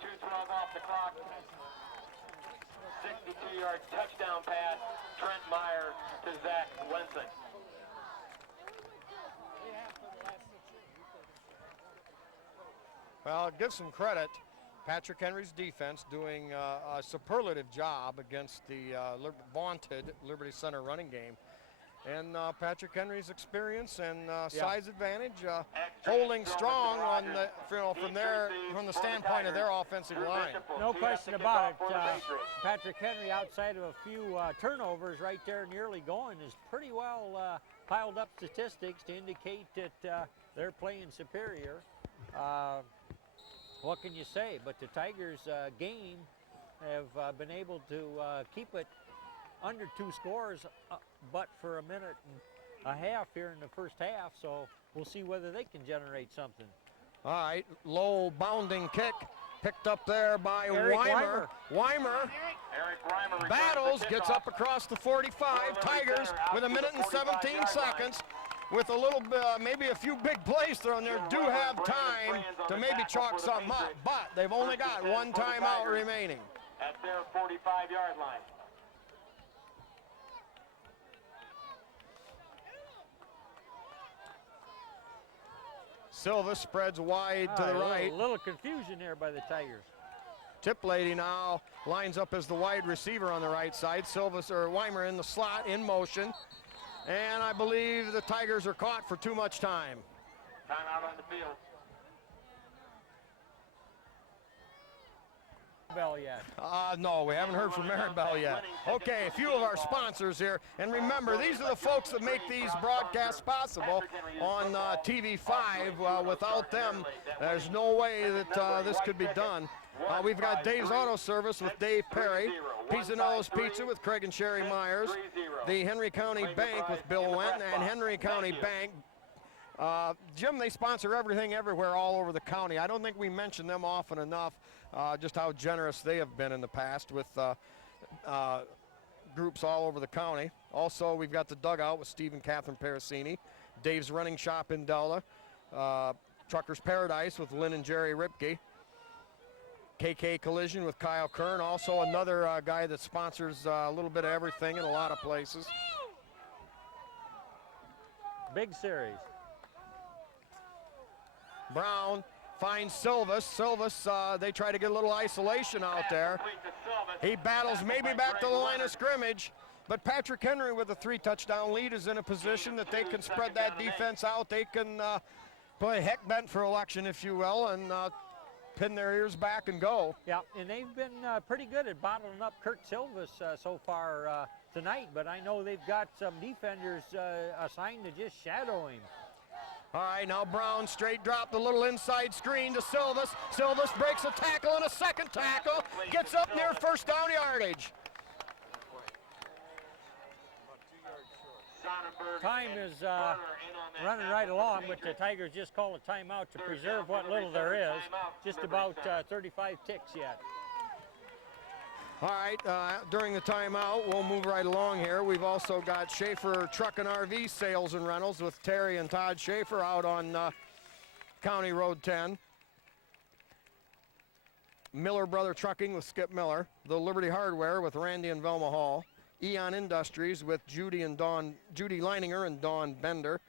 2:12 off the clock. 62-yard touchdown pass, Trent Meyer to Zach Wensing. Well, give some credit. Patrick Henry's defense doing a superlative job against the vaunted Liberty Center running game. And Patrick Henry's experience and size advantage, holding strong on the, from the standpoint of their offensive line. No question about it. Patrick Henry, outside of a few turnovers right there in the early going, is pretty well piled up statistics to indicate that they're playing superior. What can you say? But the Tigers' game have been able to keep it under 2 scores, but for a minute and a half here in the first half, so we'll see whether they can generate something. All right, low bounding kick picked up there by Eric Weimer. Weimer Eric Reimer battles, gets up across the 45. Tigers with a minute and 17 seconds. With a little, maybe a few big plays thrown there, do have time to maybe chalk something up, but they've only got one timeout remaining. At their 45-yard line. Silva spreads wide to the right. A little confusion there by the Tigers. Tip Lady now lines up as the wide receiver on the right side. Weimer in the slot, in motion. And I believe the Tigers are caught for too much time. Timeout on the field. Bell yet. No, we haven't heard from Maribel yet. Okay, a few of our sponsors here. And remember, these are the folks that make these broadcasts possible on TV5. Without them, there's no way that this could be done. We've got Dave's Auto Service with Dave Perry, Pizzanello's Pizza with Craig and Sherry Myers, the Henry County Bank with Bill Wendt, and Henry County Bank. Jim, they sponsor everything everywhere all over the county. I don't think we mention them often enough, just how generous they have been in the past with groups all over the county. Also, we've got the Dugout with Steve and Catherine Parasini, Dave's Running Shop in Della, Trucker's Paradise with Lynn and Jerry Ripke, KK Collision with Kyle Kern, also another guy that sponsors a little bit of everything in a lot of places. Big series. Brown finds Silvis. Silvis, they try to get a little isolation out there. He battles maybe back to the line of scrimmage, but Patrick Henry with a 3-touchdown lead is in a position that they can spread that defense out. They can play heck bent for election, if you will, and pin their ears back and go. Yeah, and they've been pretty good at bottling up Kurt Silvis so far tonight, but I know they've got some defenders assigned to just shadow him. All right, now Brown straight dropped a little inside screen to Silvis. Silvis breaks a tackle and a second tackle, gets up near first down yardage. Time is running right along, but the Tigers just call a timeout to preserve what little there is. Just about 35 ticks yet. All right, during the timeout, we'll move right along here. We've also got Schaefer Truck and RV Sales and Rentals with Terry and Todd Schaefer out on County Road 10. Miller Brother Trucking with Skip Miller. The Liberty Hardware with Randy and Velma Hall. Eon Industries with Judy Leininger and Dawn Bender.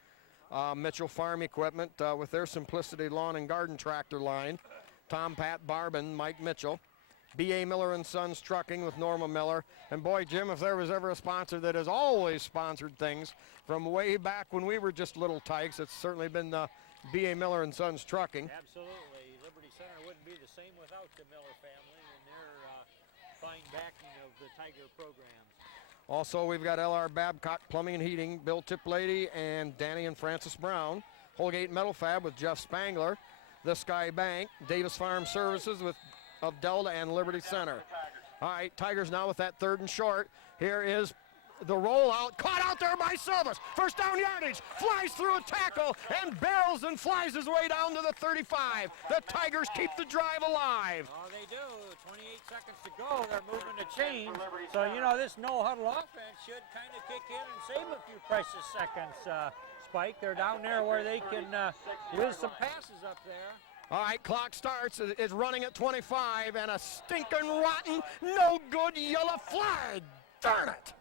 Mitchell Farm Equipment with their Simplicity Lawn and Garden Tractor line. Tom Pat Barbin, Mike Mitchell. B.A. Miller and Sons Trucking with Norma Miller. And boy, Jim, if there was ever a sponsor that has always sponsored things from way back when we were just little tykes, it's certainly been B.A. Miller and Sons Trucking. Absolutely. Liberty Center wouldn't be the same without the Miller family and their fine backing of the Tiger programs. Also, we've got L.R. Babcock Plumbing and Heating, Bill Tiplady, and Danny and Francis Brown. Holgate Metal Fab with Jeff Spangler. The Sky Bank, Davis Farm Services of Delta and Liberty Center. All right, Tigers now with that 3rd and short. Here is the rollout, caught out there by Silvas. First down yardage, flies through a tackle and barrels and flies his way down to the 35. The Tigers keep the drive alive. Oh, they do. 28 seconds to go. They're moving the chains. So, you know, this no-huddle offense should kind of kick in and save a few precious seconds, Spike. They're down there where they can whiz some passes up there. All right, clock starts. It's running at 25, and a stinking rotten, no good yellow flag. Darn it.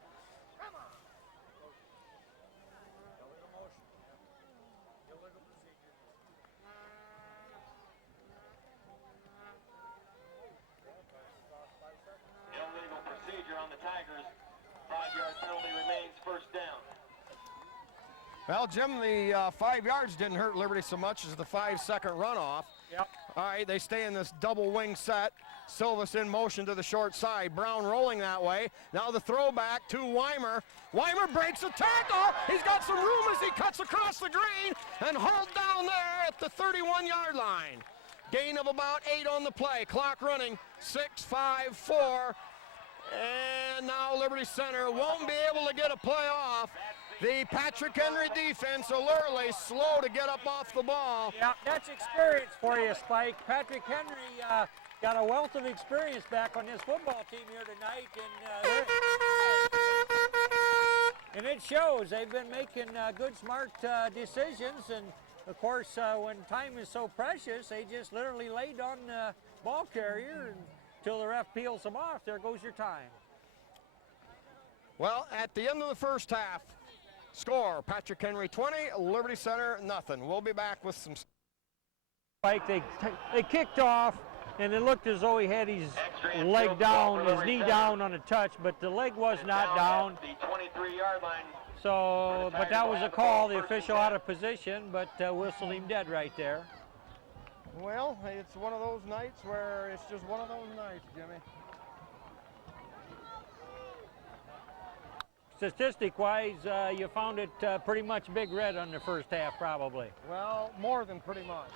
Illegal procedure on the Tigers. 5-yard penalty remains, first down. Well, Jim, the 5 yards didn't hurt Liberty so much as the 5-second runoff. Yep. All right, they stay in this double wing set. Silvas in motion to the short side. Brown rolling that way. Now the throwback to Weimer. Weimer breaks a tackle. He's got some room as he cuts across the green and hauled down there at the 31-yard line. Gain of about 8 on the play. Clock running, 6, 5, 4. And now Liberty Center won't be able to get a play off. The Patrick Henry defense alertly slow to get up off the ball. Yeah, that's experience for you, Spike. Patrick Henry got a wealth of experience back on his football team here tonight, and it shows. They've been making good, smart decisions, and of course, when time is so precious, they just literally laid on the ball carrier until the ref peels them off. There goes your time. Well, at the end of the first half, score, Patrick Henry 20, Liberty Center nothing. We'll be back with some. Spike, they kicked off, and it looked as though he had his leg down, his knee down on a touch, but the leg was not down. The 23-yard line. So, but that was a call, the official out of position, but whistled him dead right there. Well, it's one of those nights where it's just one of those nights, Jimmy. Statistic-wise, you found it pretty much big red on the first half, probably. Well, more than pretty much.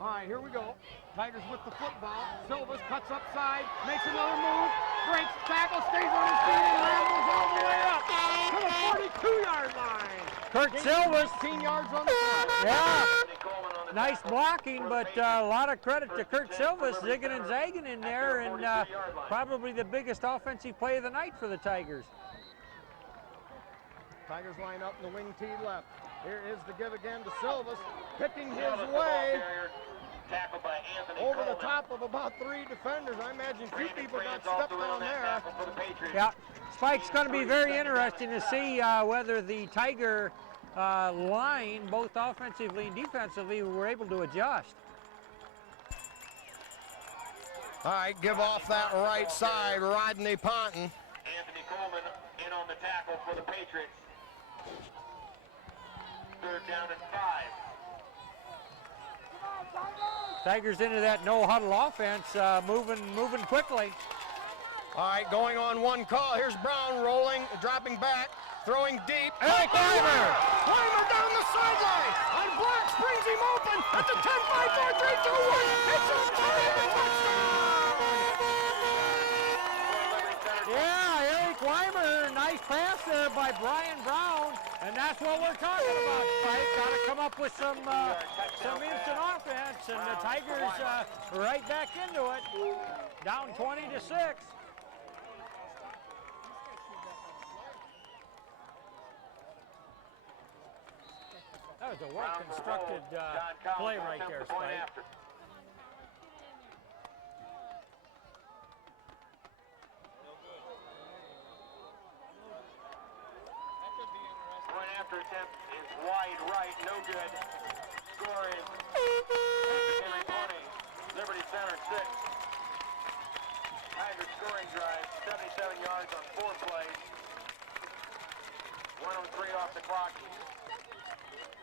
All right, here we go. Tigers with the football. Silvas cuts upside, makes another move, breaks tackle, stays on his feet, and rambles all the way up to the 42-yard line. Kurt Silvas. 15 yards on the play. Yeah. Nice blocking, but a lot of credit to Kurt Silvas, zigging and zagging in there, and probably the biggest offensive play of the night for the Tigers. Tigers line up in the wing tee left. Here is the give again to Silvas, picking his way over the top of about 3 defenders. I imagine 2 people got stepped on there. Yeah, Spike's going to be very interesting to see whether the Tiger line, both offensively and defensively, were able to adjust. All right, give off that right side, Rodney Ponton. Anthony Coleman in on the tackle for the Patriots. 3rd down and 5. Tigers into that no-huddle offense, moving quickly. All right, going on one call. Here's Brown rolling, dropping back, throwing deep. Eric Weimer! Weimer down the sideline. On blocks, brings him open at the 10, 5, 4, 3, 2, 1. It's a touchdown! Yeah, Eric Weimer, nice pass there by Brian Brown, and that's what we're talking about, Spike. Got to come up with some instant offense, and the Tigers right back into it, down 20-6. That was a well-constructed John play Collins right there, attempts the point Spike. after. Point after attempt is wide right, no good. Score is Henry 20, Liberty Center 6. Tiger scoring drive, 77 yards on 4 plays. 103 off the clock.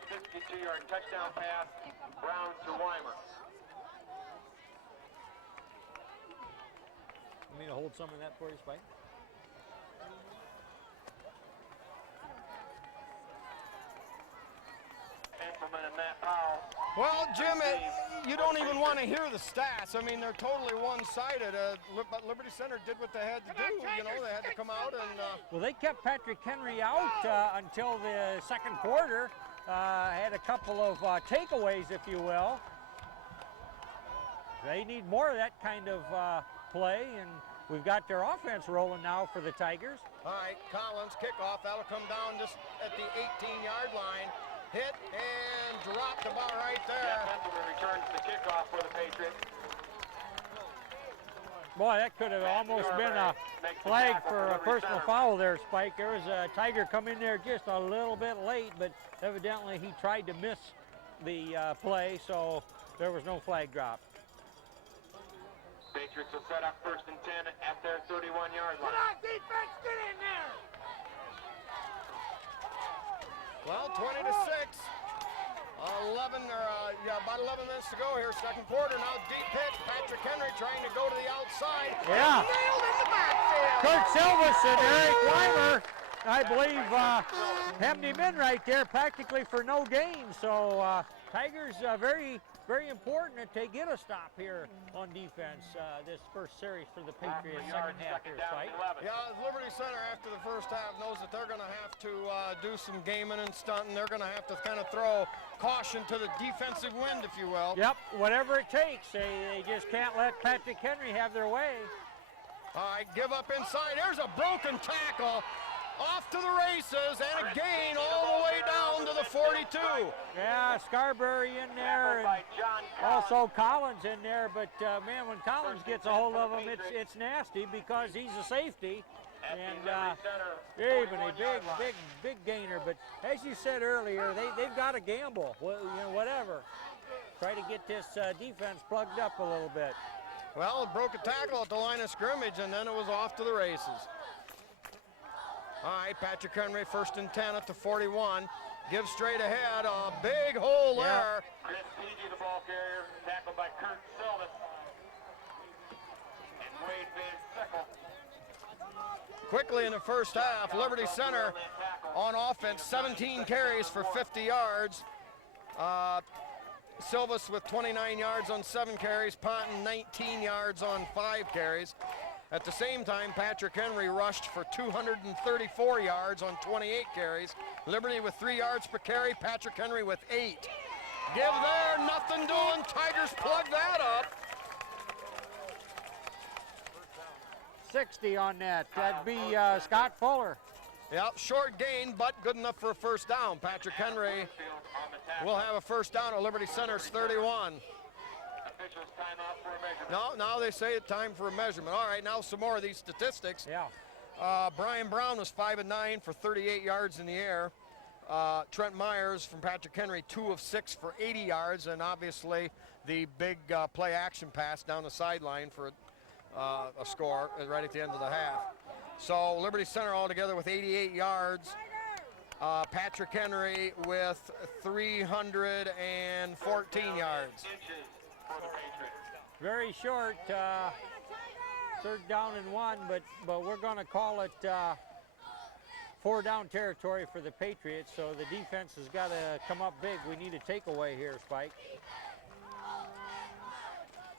52-yard touchdown pass, Brown to Weimer. You mean to hold some of that for you, Spike? Implemented Matt Powell. Well, Jim, you don't even want to hear the stats. I mean, they're totally one-sided. But Liberty Center did what they had to do. You know, they had to come out and... Well, they kept Patrick Henry out until the second quarter. Had a couple of takeaways, if you will. They need more of that kind of play, and we've got their offense rolling now for the Tigers. All right, Collins, kickoff. That'll come down just at the 18-yard line. Hit and drop the ball right there. Jeff Henselman returns the kickoff for the Patriots. Boy, that could have almost been a flag for a personal foul there, Spike. There was a Tiger come in there just a little bit late, but evidently he tried to miss the play, so there was no flag drop. Patriots will set up 1st and 10 at their 31-yard line. Come on, defense, get in there! Well, 20-6. about 11 minutes to go here, second quarter. Now deep hit. Patrick Henry trying to go to the outside. Yeah. Nailed in the backfield. Kurt Silvis and Eric Weimer, I believe, hemmed him in right there practically for no gain. So Tigers very, very important that they get a stop here on defense this first series for the Patriots second half here, Spike. Yeah, Liberty Center after the first half knows that they're going to have to do some gaming and stunting. They're going to have to kind of throw caution to the defensive wind, if you will. Yep, whatever it takes. They just can't let Patrick Henry have their way. All right, give up inside. There's a broken tackle. Off to the races, and a gain all the way down to the 42. Yeah, Scarberry in there, and also Collins in there. But man, when Collins gets a hold of him, it's nasty because he's a safety, and even a big gainer. But as you said earlier, they've got to gamble. Well, you know, whatever. Try to get this defense plugged up a little bit. Well, it broke a tackle at the line of scrimmage, and then it was off to the races. All right, Patrick Henry, 1st and 10 at the 41. Gives straight ahead, a big hole there. Chris Peavy, the ball carrier, tackled by Kurt Silvis. And Wade Van Sickle. Quickly in the first half, Liberty Center on offense, 17 carries for 50 yards. Silvis with 29 yards on 7 carries, Ponton 19 yards on 5 carries. At the same time, Patrick Henry rushed for 234 yards on 28 carries. Liberty with 3 yards per carry, Patrick Henry with 8. Give there, nothing doing. Tigers plug that up. 60 on that. That'd be Scott Fuller. Yep, short gain, but good enough for a first down. Patrick Henry will have a first down at Liberty Center's 31. Officials timeout for a measurement. Now they say it's time for a measurement. All right, now some more of these statistics. Yeah. Brian Brown was 5 of 9 for 38 yards in the air. Trent Myers from Patrick Henry, 2 of 6 for 80 yards, and obviously the big play action pass down the sideline for a score right at the end of the half. So Liberty Center altogether with 88 yards. Patrick Henry with 314 yards. Very short, 3rd down and 1, but we're going to call it 4 down territory for the Patriots, so the defense has got to come up big. We need a takeaway here, Spike.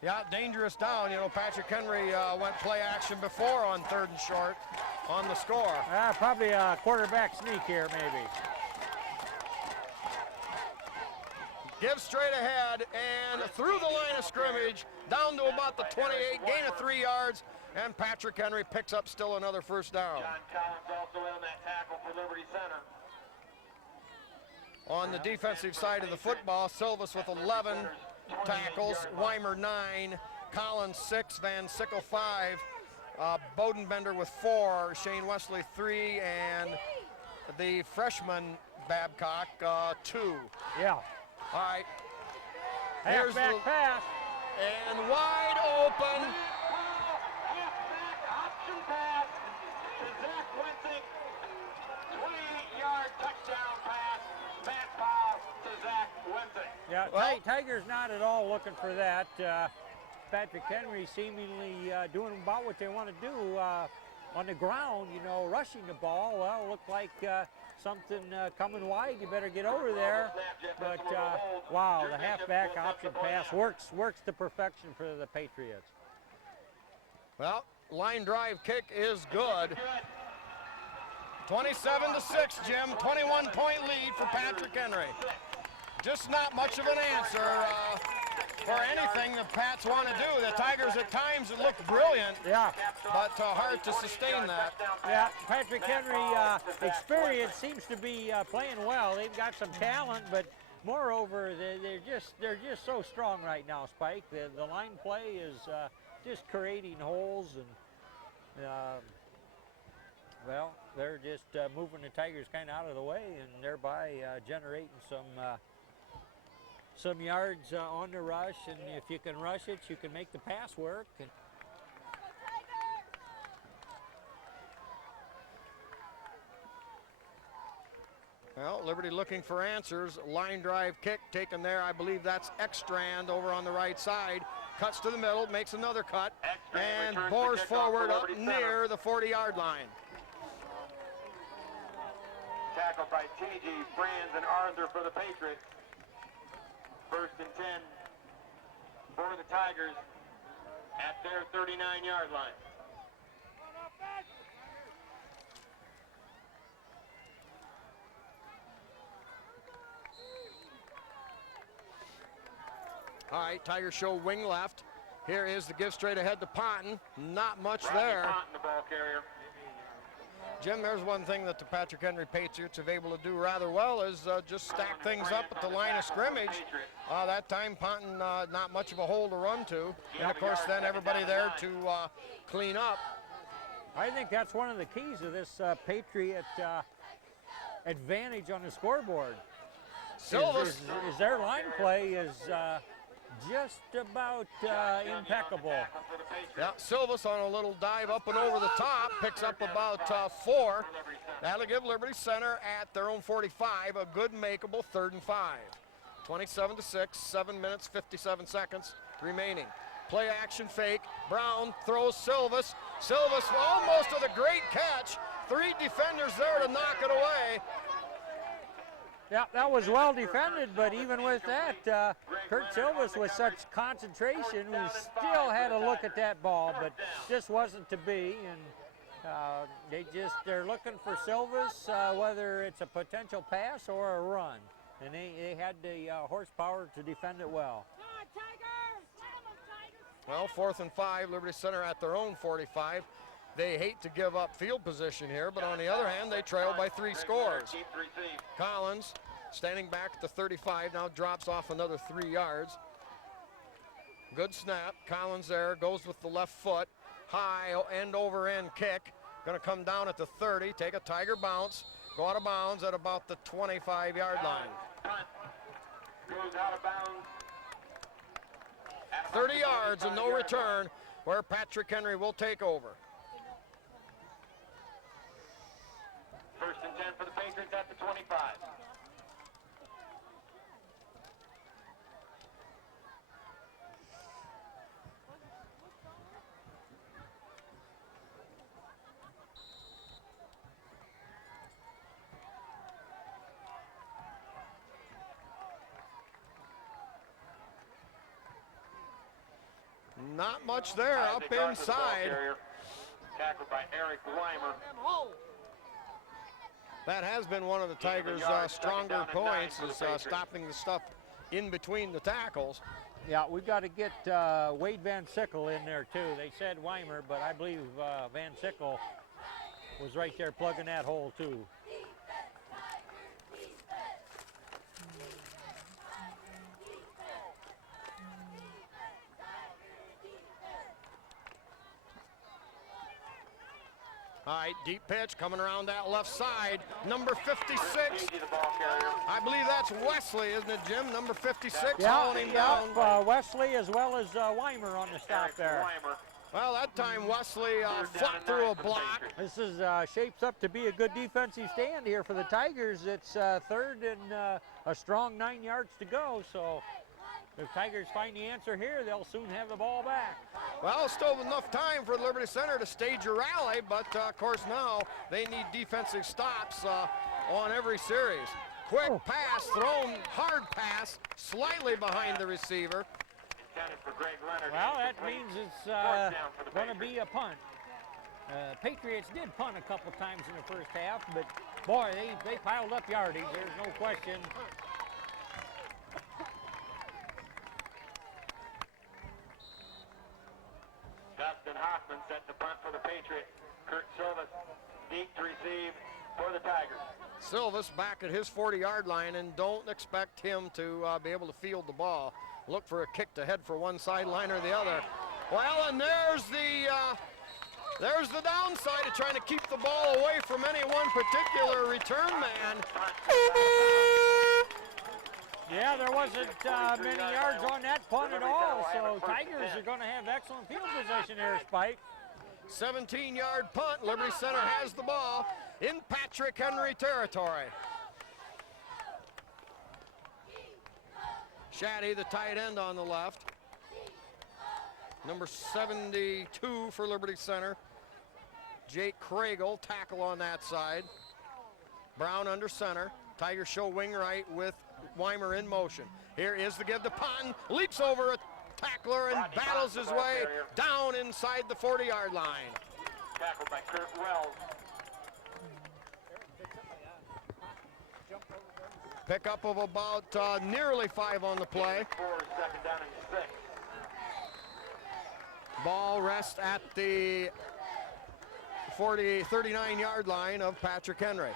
Yeah, dangerous down. You know, Patrick Henry went play action before on 3rd and short on the score. Probably a quarterback sneak here, maybe. Gives straight ahead and through the line of scrimmage, down to about the 28, gain of 3 yards, and Patrick Henry picks up still another first down. John Collins also in on that tackle for Liberty Center. On the defensive side of the football, Silvas with 11 tackles, Weimer 9, Collins 6, Van Sickle 5, Bodenbender with 4, Shane Wesley 3, and the freshman Babcock 2. Yeah. All right. Here's the Halfback pass. and wide open. Halfback option pass to Zach Wensing. 28-yard touchdown pass. Matt Powell to Zach Wensing. Yeah, Well- Tigers not at all looking for that. Patrick Henry seemingly doing about what they want to do on the ground, you know, rushing the ball. Well, looked like something coming wide. You better get over there. But wow, the halfback option pass works to perfection for the Patriots. Well, line drive kick is good. 27-6, Jim. 21-point lead for Patrick Henry. Just not much of an answer for anything the Pats want to do. The Tigers at times look brilliant, Yeah, but hard to sustain that. yeah. Patrick Henry experience seems to be playing well. They've got some talent, but moreover, they're just so strong right now. Spike, the line play is just creating holes, and well, they're just moving the Tigers kind of out of the way, and thereby generating some yards on the rush. And if you can rush it, you can make the pass work. And Well, Liberty looking for answers. Line drive kick taken there. I believe that's Ekstrand over on the right side. Cuts to the middle, makes another cut, and bores forward up near the 40-yard line. Tackled by T.G., Franz, and Arthur for the Patriots. 1st and 10 for the Tigers at their 39-yard line. All right, Tigers show wing left. Here is the give straight ahead to Ponton. Not much there. Ponton, the ball carrier. Jim, there's one thing that the Patrick Henry Patriots have able to do rather well is just stack things up at the line of scrimmage. That time, Ponton not much of a hole to run to. And, of course, then everybody there to clean up. I think that's one of the keys of this Patriot advantage on the scoreboard. Silvas. Is their line play is just about impeccable. Yeah, Silvas on a little dive up and over the top, picks up about 4. That'll give Liberty Center at their own 45 a good makeable 3rd and 5. 27-6, 7 minutes, 57 seconds remaining. Play action fake. Brown throws Silvas. Silvas almost with a great catch. 3 defenders there to knock it away. Yeah, that was well defended, but even with that, Kurt Silvas with such concentration, we still had to look at that ball, but just wasn't to be. And they're looking for Silvas, whether it's a potential pass or a run, and they had the horsepower to defend it well. Well, 4th and 5, Liberty Center at their own 45. They hate to give up field position here, but on the other hand, they trail by 3 scores. Collins, standing back at the 35, now drops off another 3 yards. Good snap. Collins there, goes with the left foot. High end over end kick. Going to come down at the 30, take a Tiger bounce, go out of bounds at about the 25-yard line. Goes out of bounds. 30 yards and no return, where Patrick Henry will take over. 1st and 10 for the Patriots at the 25. Not much there up Isaac Arthur, the ball inside. carrier. Tackled by Eric Weimer. That has been one of the Tigers' stronger points, is stopping the stuff in between the tackles. Yeah, we've got to get Wade Van Sickle in there too. They said Weimer, but I believe Van Sickle was right there plugging that hole too. All right, deep pitch coming around that left side. Number 56. Easy, the ball carrier. I believe that's Wesley, isn't it, Jim? Number 56 Yeah, hauling him down. Wesley as well as Weimer on the stop Eric there. Weimer. Well, that time Wesley Third down fought and through 9 a for the block. Patriots. This is shapes up to be a good defensive stand here for the Tigers. It's third and a strong 9 yards to go. So if Tigers find the answer here, they'll soon have the ball back. Well, still enough time for Liberty Center to stage a rally, but of course now they need defensive stops on every series. Quick pass, thrown, hard pass, slightly behind the receiver. Intended for Greg Leonard. Well, that Incomplete. means it's Fourth down for the going to Patriots. be a punt. Patriots did punt a couple times in the first half, but boy, they piled up yardage. There's no question. Dustin Hoffman set the punt for the Patriots. Kurt Silvas deep to receive for the Tigers. Silvas back at his 40-yard line, and don't expect him to be able to field the ball. Look for a kick to head for one sideline or the other. Well, and there's the downside of trying to keep the ball away from any one particular return man. Yeah, there wasn't many yards on that punt at all, so Tigers are going to have excellent field position here, Spike. 17-yard punt. Liberty Center has the ball in Patrick Henry territory. Shaddy, the tight end on the left. Number 72 for Liberty Center. Jake Kragel, tackle on that side. Brown under center. Tigers show wing right with Weimer in motion. Here is the give to Ponton. Leaps over a tackler and battles his way down inside the 40-yard line. Tackled by Kurt Wells. Pickup of about nearly 5 on the play. 4, second down and 6. Ball rests at the 39-yard line of Patrick Henry.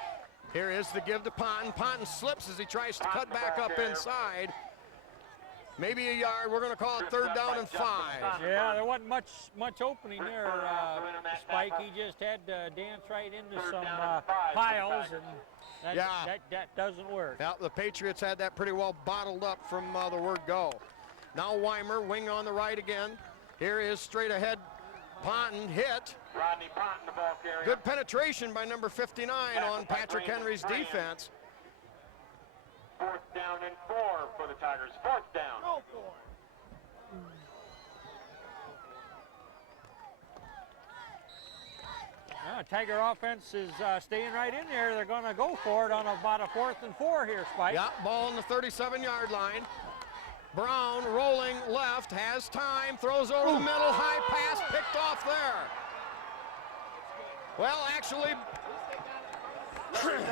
Here is the give to Ponton. Ponton slips as he tries to cut back up inside. Maybe a yard. We're going to call it third down and 5. Yeah, there wasn't much opening there, Spike. He just had to dance right into some piles, and that doesn't work. Yeah, the Patriots had that pretty well bottled up from the word go. Now Weimer, wing on the right again. Here is straight ahead. Ponton hit. Rodney Ponton, the ball carrier. Good penetration by number 59 on Patrick Henry's defense. Fourth down and 4 for the Tigers. Fourth down. Tiger offense is staying right in there. They're going to go for it on about a 4th and 4 here, Spike. Yeah, ball on the 37-yard line. Brown rolling left, has time, throws over the middle, high pass, picked off there. Well, actually,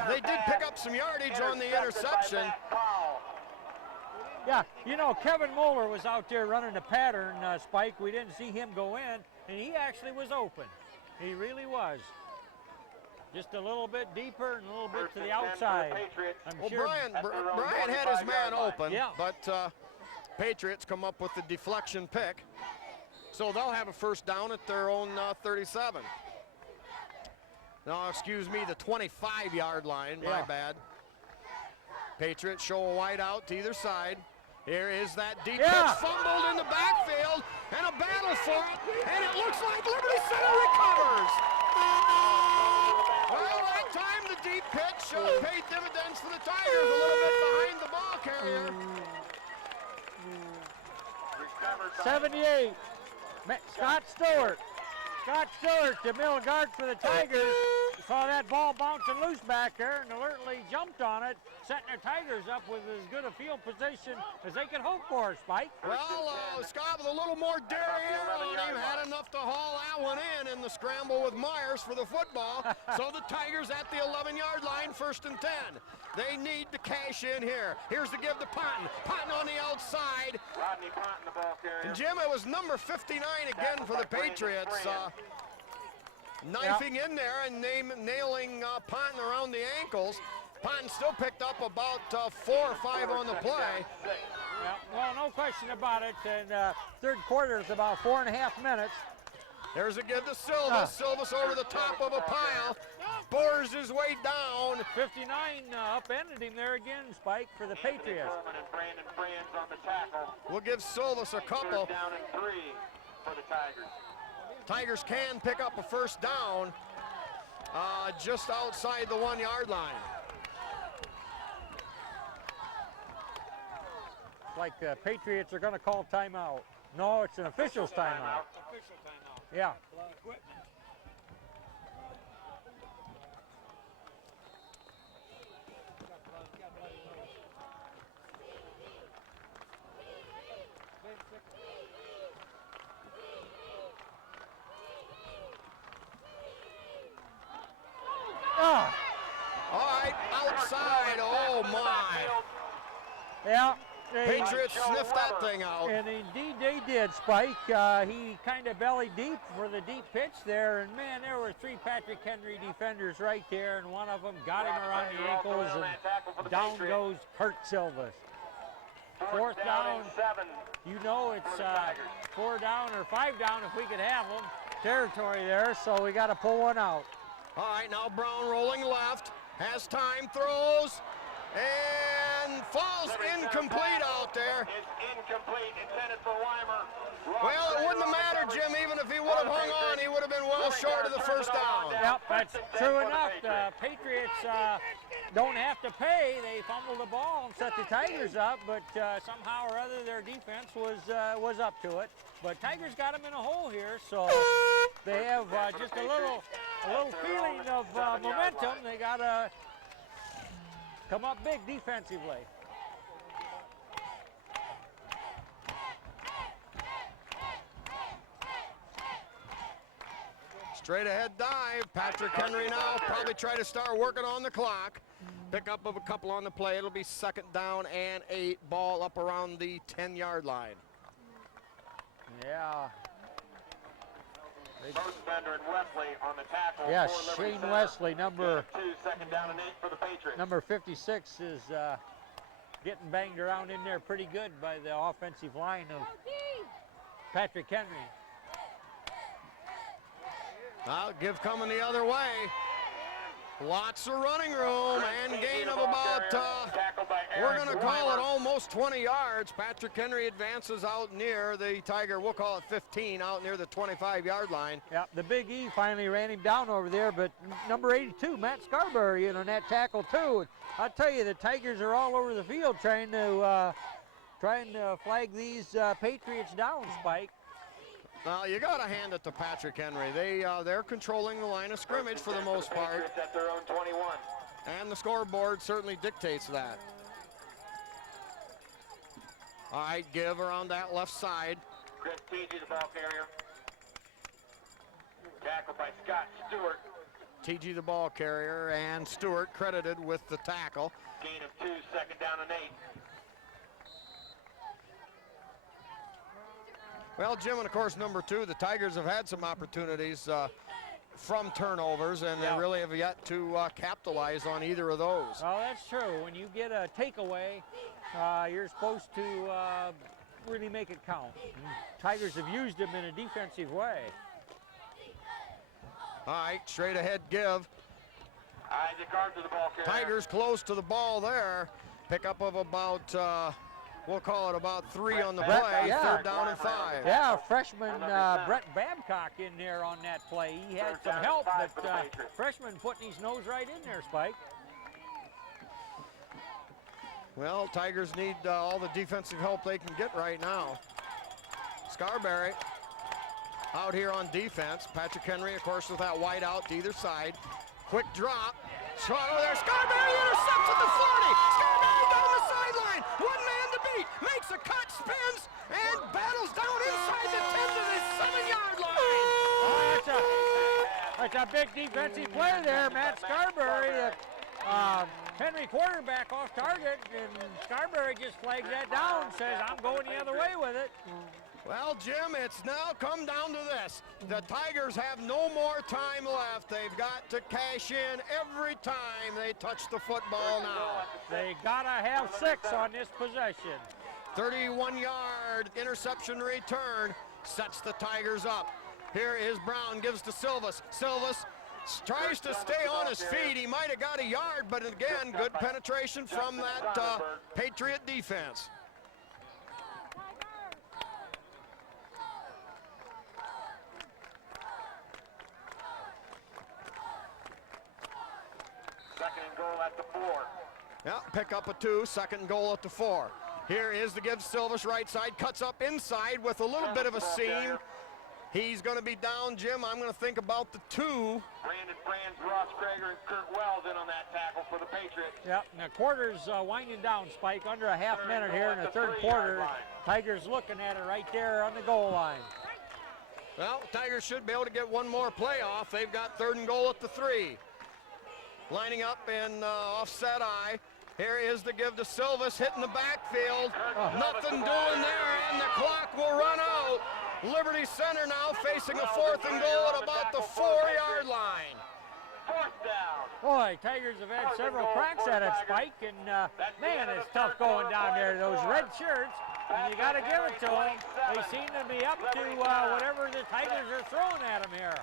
they did pick up some yardage on the interception. Yeah, you know, Kevin Moeller was out there running the pattern, Spike. We didn't see him go in, and he actually was open. He really was. Just a little bit deeper and a little bit to the outside. Well, Brian had his man open, Yeah. but Patriots come up with the deflection pick. So they'll have a first down at their own 37. No, excuse me, the 25-yard line, my bad. Patriots show a wide out to either side. Here is that deep pitch, fumbled in the backfield, and a battle for it, and it looks like Liberty Center recovers. Well, that time the deep pitch paid dividends for the Tigers, a little bit behind the ball carrier. 78, Scott Stewart. Scott Stewart, the middle guard for the Tigers. Saw that ball bouncing loose back there and alertly jumped on it, setting the Tigers up with as good a field position as they could hope for, Spike. Well, Scott with a little more derriere on him had enough to haul that one in the scramble with Myers for the football. So the Tigers at the 11-yard line, 1st and 10. They need to cash in here. Here's the give to Ponton. Ponton on the outside. Rodney Ponton, the ball carrier. And Jim, it was number 59 again for the Patriots. Knifing in there and nailing Ponton around the ankles. Ponton still picked up about 4 or 5 on the play. Yeah, well, no question about it. And third quarter is about 4.5 minutes. There's a give to Silvas. Silvas over the top of a pile. Bores his way down. 59 upended him there again, Spike, for the Patriots. Coleman and Brandon Franz on the tackle. We'll give Silvas a couple. First down and 3 for the Tigers. Tigers can pick up a first down just outside the 1 yard line. Like the Patriots are going to call timeout. No, it's an official's timeout. Yeah. Ah, All right, outside. Oh, my. yeah. They, Patriots sniffed that thing out. and indeed they did, Spike. He kind of belly deep for the deep pitch there, and man, there were 3 Patrick Henry defenders right there, and one of them got him around the ankles, and down goes Kurt Silvas. Fourth down, and 7. you know it's 4 down or 5 down if we could have them. Territory there, so we got to pull one out. All right, now Brown rolling left, has time, throws, and falls incomplete out there. It's incomplete, intended for Weimer. Well, it wouldn't have mattered, Jim, even if he would have hung on, he would have been well short of the first down. Yep, that's true enough. The Patriots don't have to pay. They fumbled the ball and set the Tigers up, but somehow or other their defense was up to it. But Tigers got them in a hole here, so they have just a little feeling of momentum. They got to come up big defensively. Straight ahead dive. Patrick Henry now probably try to start working on the clock. Pick up of a couple on the play. It'll be 2nd down and 8. Ball up around the 10-yard line. Yeah. Rosenbender and Wesley on the tackle. Yeah, for Liberty Shane Center. Wesley, number 2, 2nd down and 8 for the Patriots. number 56 is getting banged around in there pretty good by the offensive line of Patrick Henry. Now give coming the other way. Lots of running room and gain of about, Tackled by we're Aaron going to call it Weimer. almost 20 yards. Patrick Henry advances out near the Tiger, we'll call it 15, out near the 25-yard line. Yeah, the Big E finally ran him down over there, but number 82, Matt Scarberry, in on that tackle too. I tell you, the Tigers are all over the field trying to flag these Patriots down, Spike. Now you got to hand it to Patrick Henry. They're controlling the line of scrimmage for the most part, Patriots at their own 21. and the scoreboard certainly dictates that. All right, give around that left side. Chris Teegee, the ball carrier. Tackled by Scott Stewart. TG the ball carrier, and Stewart credited with the tackle. Gain of 2, 2nd down and 8. Well, Jim, and of course, number 2, the Tigers have had some opportunities from turnovers, and Yeah. they really have yet to capitalize on either of those. Well, that's true. When you get a takeaway, you're supposed to really make it count. And Tigers have used them in a defensive way. All right, straight ahead give. Isaac Arthur, the ball carrier. Tigers close to the ball there. Pickup of about, we'll call it about 3 on the play. yeah. 3rd down and 5. Yeah, freshman Brett Babcock in there on that play. He had some help, but freshman putting his nose right in there, Spike. Well, Tigers need all the defensive help they can get right now. Scarberry out here on defense. Patrick Henry, of course, with that wide out to either side. Quick drop. Shot over there. Scarberry intercepts at the 40. Scarberry down the sideline. One man to beat. Makes a cut, spins, and battles down inside the 10 to the 7-yard line. Oh, that's a big defensive play there, Matt Scarberry. Henry quarterback off target, and Scarberry just flags that down, says, I'm going the other way with it. Well, Jim, it's now come down to this. The Tigers have no more time left. They've got to cash in every time they touch the football now. They gotta have 6 on this possession. 31-yard interception return sets the Tigers up. Here is Brown, gives to Silvas. Silvas tries to stay on his feet. He might have got a yard, but again, good penetration from that Patriot defense. Second and goal at the 4. Yeah, pick up a 2, second and goal at the 4. Here is the give Silvas right side, cuts up inside with a little bit of a seam. He's going to be down, Jim. I'm going to think about the 2. Brandon Franz, Ross Krager, and Kurt Wells in on that tackle for the Patriots. Yep, and the quarter's winding down, Spike. Under a half minute here in the third quarter. Tigers looking at it right there on the goal line. Well, Tigers should be able to get one more play off. They've got third and goal at the 3. Lining up in offset eye. Here is the give to Silvas, hitting the backfield. Nothing doing there, and the clock will run out. Liberty Center now facing a 4th and goal at about the 4-yard line. 4th down. Boy, Tigers have had several cracks at it, Spike, and man, it's tough going down there. Those red shirts, and you got to give it to them. They seem to be up to whatever the Tigers are throwing at them here.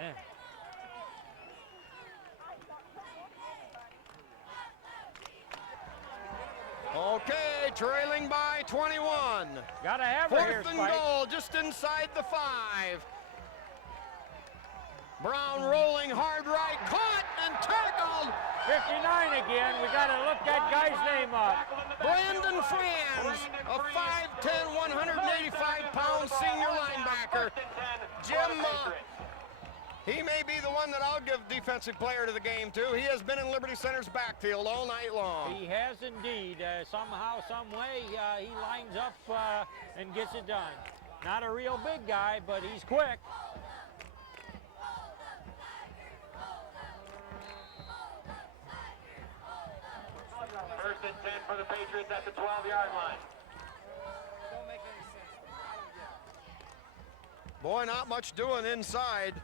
Yeah. Okay, trailing by 21. Gotta have it here, 4th and Spike. goal, just inside the 5. Brown rolling hard right, caught and tackled. 59 again. We got to look that guy's name up. Brandon Franz, a 5'10", 185-pound senior linebacker. Jim, he may be the one that I'll give defensive player to the game to. He has been in Liberty Center's backfield all night long. He has indeed. Somehow, some way, he lines up and gets it done. Not a real big guy, but he's quick. First and 10 for the Patriots at the 12-yard line. Boy, not much doing inside.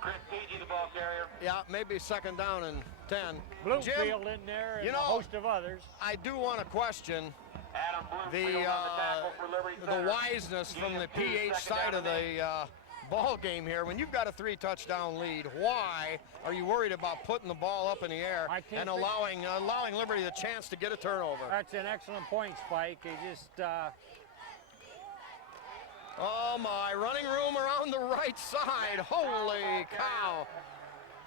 Chris Teegee, the ball carrier. Yeah, maybe second down and 10. Bloomfield in there and you know, a host of others. I do want to question Adam Bloomfield on the tackle for Liberty the Center. wiseness from the Gain of 2, PH second side down of the ball game here. When you've got a 3-touchdown lead, why are you worried about putting the ball up in the air and allowing Liberty the chance to get a turnover? That's an excellent point, Spike. He just oh my, running room around the right side. Holy cow.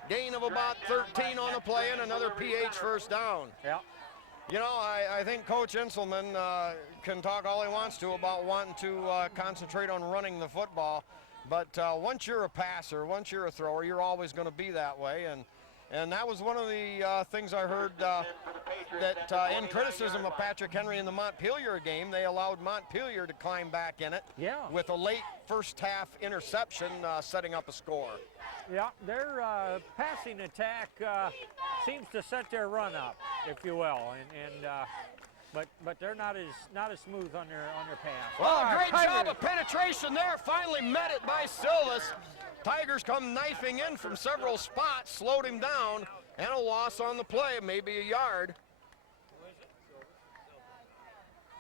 Gain of about 13 on the play and another PH first down. yeah. You know, I think Coach Inselman can talk all he wants to about wanting to concentrate on running the football. But once you're a passer, once you're a thrower, you're always going to be that way. And that was one of the things I heard that in criticism of Patrick Henry in the Montpelier game, they allowed Montpelier to climb back in it with a late first half interception setting up a score. Yeah, their passing attack seems to set their run up, if you will, but they're not as smooth on their pass. Well, great job of penetration there. Finally met it by Silvas. Tigers come knifing in from several spots, slowed him down, and a loss on the play, maybe a yard.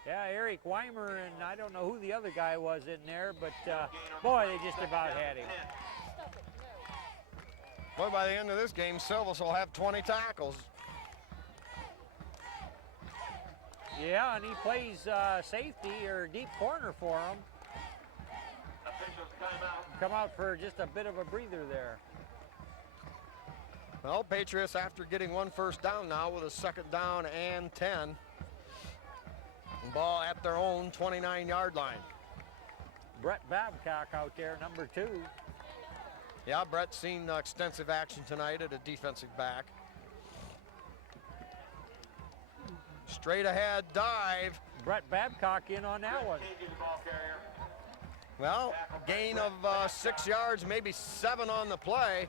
Yeah, Eric Weimer, and I don't know who the other guy was in there, but boy, they just about had him. Boy, by the end of this game, Silvas will have 20 tackles. Yeah, and he plays safety or deep corner for him. Come out for just a bit of a breather there. Well, Patriots, after getting one first down now with a second down and 10. Ball at their own 29-yard line. Brett Babcock out there, number 2. Yeah, Brett's seen extensive action tonight at a defensive back. Straight ahead dive. Brett Babcock in on that one. Changing the ball carrier. Well, gain of 6 yards, maybe 7 on the play.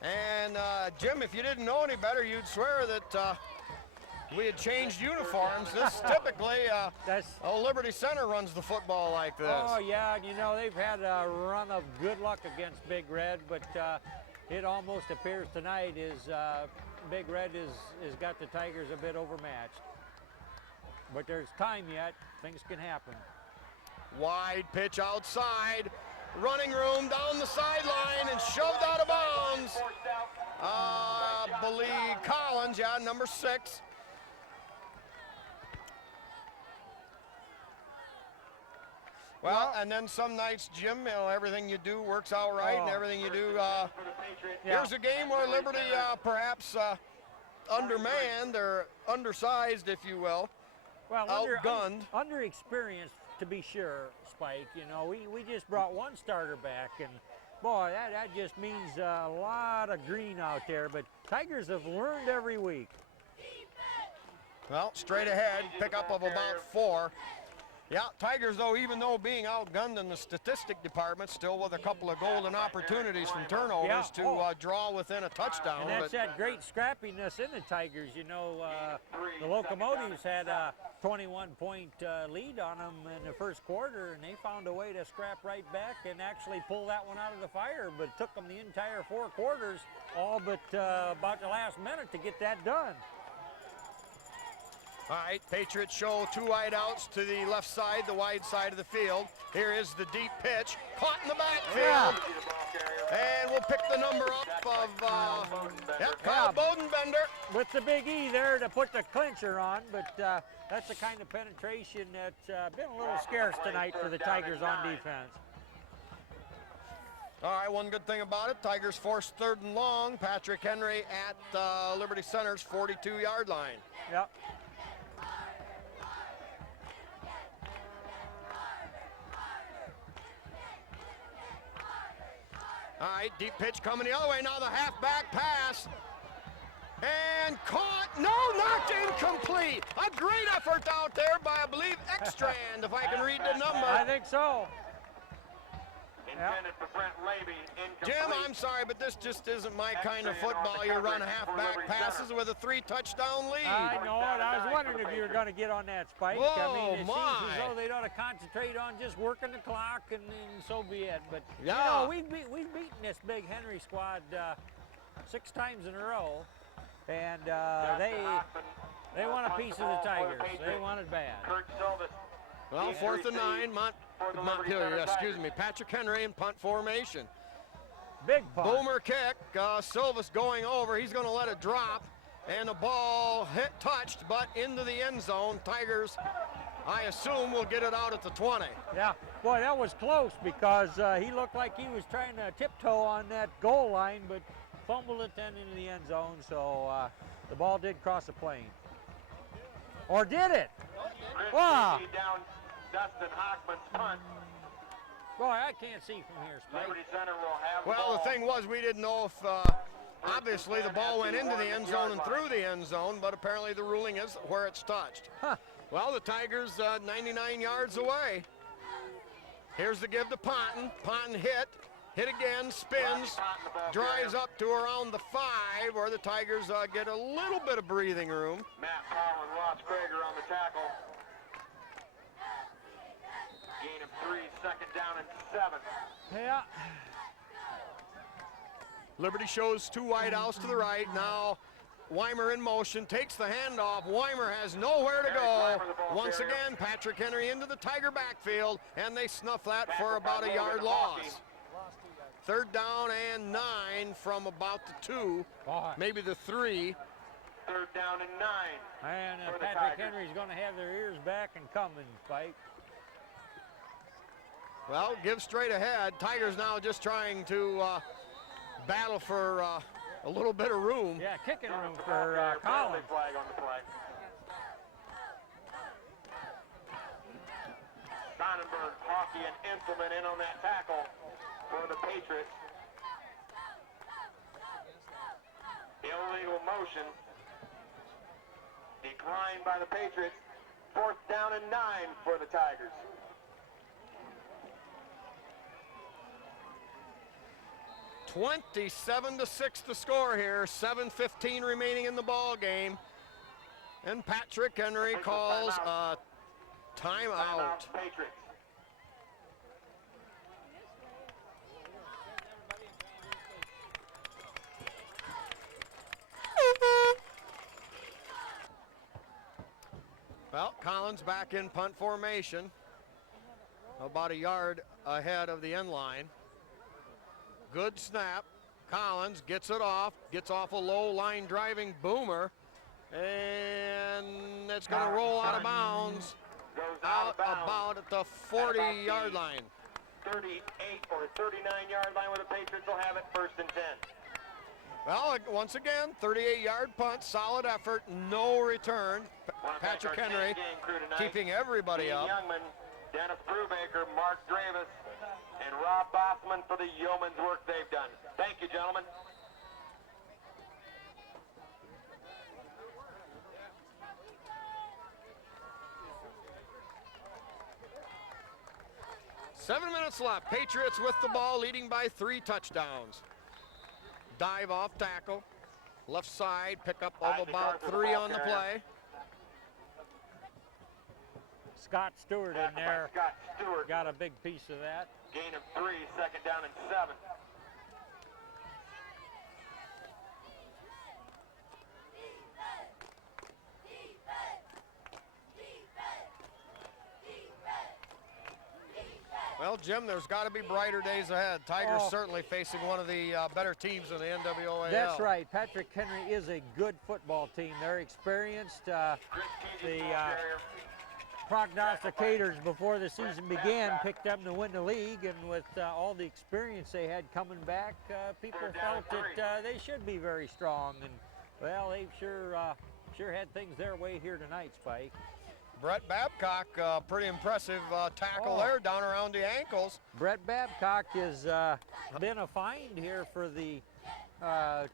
And Jim, if you didn't know any better, you'd swear that we had changed uniforms. This typically, Liberty Center runs the football like this. Oh yeah, and you know they've had a run of good luck against Big Red, but it almost appears tonight is Big Red is got the Tigers a bit overmatched. But there's time yet. Things can happen. Wide pitch outside. Running room down the sideline and shoved out of bounds. Believe Collins, yeah, number 6. Well, and then some nights, Jim, you know, everything you do works out right, and everything you do. Here's a game where Liberty perhaps undermanned or undersized, if you will, well, outgunned. Underexperienced, to be sure, Spike. You know, we just brought one starter back, and boy, that just means a lot of green out there. But Tigers have learned every week. Well, straight ahead, pickup of about 4. Yeah, Tigers, though, even though being outgunned in the statistic department, still with a couple of golden opportunities from turnovers to draw within a touchdown. And that's that great scrappiness in the Tigers. You know, the Locomotives had a 21-point lead on them in the first quarter, and they found a way to scrap right back and actually pull that one out of the fire, but it took them the entire 4 quarters, all but about the last minute to get that done. All right, Patriots show 2 wideouts to the left side, the wide side of the field. Here is the deep pitch, caught in the backfield. And we'll pick the number up of Kyle Bodenbender. With the big E there to put the clincher on, but that's the kind of penetration that's been a little scarce tonight for the Tigers on defense. All right, one good thing about it, Tigers forced 3rd and long. Patrick Henry at Liberty Center's 42-yard line. Yep. All right, deep pitch coming the other way. Now the halfback pass. And caught. No, knocked incomplete. A great effort out there by, I believe, Ekstrand, if I can read the number. I think so. Intended for Brent Levy. Jim, I'm sorry, but this just isn't my kind of football. You run halfback passes with a 3-touchdown lead. I know it. I was wondering if you were going to get on that, Spike. Whoa, I mean, it seems my. as though they ought to concentrate on just working the clock, and so be it. But, yeah, you know, we've beaten this big Henry squad 6 times in a row, and they want a piece of the Tigers. They want it bad. Well, 4th and 9, Patrick Henry in punt formation. Big punt. Boomer kick, Silvas going over, he's gonna let it drop, and the ball touched, but into the end zone. Tigers, I assume, will get it out at the 20. Yeah, boy, that was close because he looked like he was trying to tiptoe on that goal line, but fumbled it then into the end zone, so the ball did cross the plane. Or did it? Wow. Down Dustin Hockman's punt. Boy, I can't see from here, Spike. Liberty Center will have Well, the thing was, we didn't know if, obviously, the ball went into the end zone and through the end zone, but apparently the ruling is where it's touched. Huh. Well, the Tigers 99 yards away. Here's the give to Ponton. Ponton hit again, spins, drives up to around the 5, where the Tigers get a little bit of breathing room. Matt Powell and Ross Krager on the tackle. Gain of 3, 2nd down and 7. Yeah. Liberty shows 2 wideouts to the right. Now Weimer in motion, takes the handoff. Weimer has nowhere to go. Once again, Patrick Henry into the Tiger backfield, and they snuff that for about a yard loss. 3rd down and 9 from about the 2, maybe the 3. 3rd down and 9. And Patrick Henry's going to have their ears back and coming, Spike. Well, give straight ahead. Tigers now just trying to battle for a little bit of room. Yeah, kicking room for Collins. Flag on the play. Sonnenberg, Hockey, and Implement in on that tackle for the Patriots. Illegal motion. Declined by the Patriots. 4th down and 9 for the Tigers. (27-6) the score here. 7:15 remaining in the ball game, and Patrick Henry calls a timeout. Patriots. Well, Collins back in punt formation, about a yard ahead of the end line. Good snap. Collins gets it off, gets off a low line driving boomer, and it's going to roll out of bounds, out about at the 40-yard line. 38 or 39-yard line where the Patriots will have it, 1st and 10. Well, once again, 38-yard punt, solid effort, no return. Patrick Henry keeping everybody up. Youngman, Dennis Brubaker, Mark Dravis, and Rob Bossman for the yeoman's work they've done. Thank you, gentlemen. Seven minutes left. Patriots with the ball, leading by 3 touchdowns. Dive off tackle, left side, pick up of about 3 on the play. Scott Stewart in there. Scott Stewart. Got a big piece of that. Gain of 3, 2nd down and 7. Well, Jim, there's got to be brighter days ahead. Tigers certainly facing one of the better teams in the NWOAL. That's right. Patrick Henry is a good football team. They're experienced. The prognosticators before the season began picked them to win the league, and with all the experience they had coming back, people felt that they should be very strong. And well, they've sure had things their way here tonight, Spike. Brett Babcock, pretty impressive tackle there down around the ankles. Brett Babcock has been a find here for the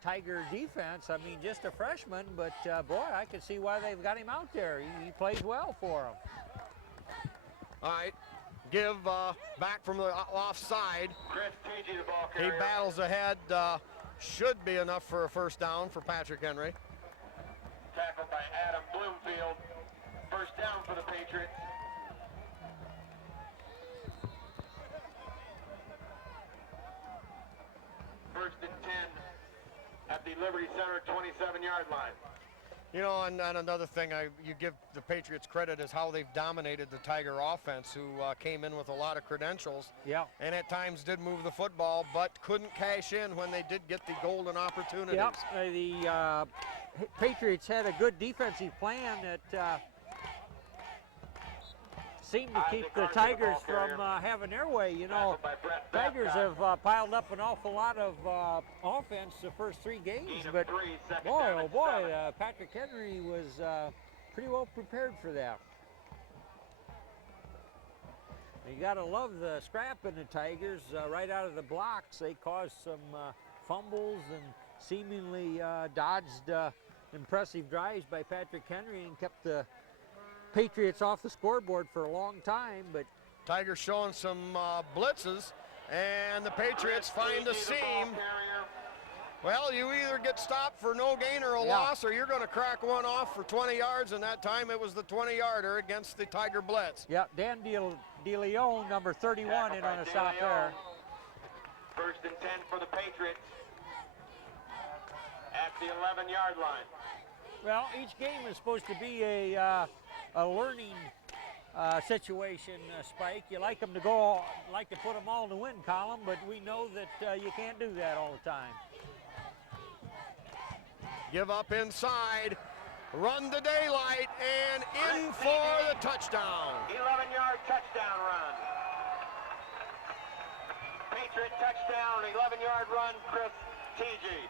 Tiger defense. I mean, just a freshman, but boy, I can see why they've got him out there. He plays well for them. All right, give back from the offside. Chris Teege, the ball He carrier. battles ahead. Should be enough for a 1st down for Patrick Henry. Tackled by Adam Bloomfield. 1st down for the Patriots. First and 10 at the Liberty Center 27-yard line. You know, and another thing you give the Patriots credit is how they've dominated the Tiger offense, who came in with a lot of credentials. Yeah. And at times did move the football, but couldn't cash in when they did get the golden opportunities. Yep. The Patriots had a good defensive plan that seemed to keep the Tigers from having their way. You know, Tigers have piled up an awful lot of offense the first 3 games, but boy, oh boy, Patrick Henry was pretty well prepared for that. You got to love the scrap in the Tigers right out of the blocks. They caused some fumbles and seemingly dodged impressive drives by Patrick Henry and kept the Patriots off the scoreboard for a long time. But Tigers showing some blitzes, and the Patriots find a seam. Well, you either get stopped for no gain or a loss, or you're going to crack one off for 20 yards, and that time it was the 20-yarder against the Tiger blitz. Yeah, Dan DeLeon, number 31, in on a stop there. 1st and 10 for the Patriots at the 11-yard line. Well, each game is supposed to be a learning situation, Spike. You like them to go, like to put them all in the win column, but we know that you can't do that all the time. Give up inside, run the daylight, and in for the touchdown. 11-yard touchdown run. Patriot touchdown, 11-yard run, Chris Teege.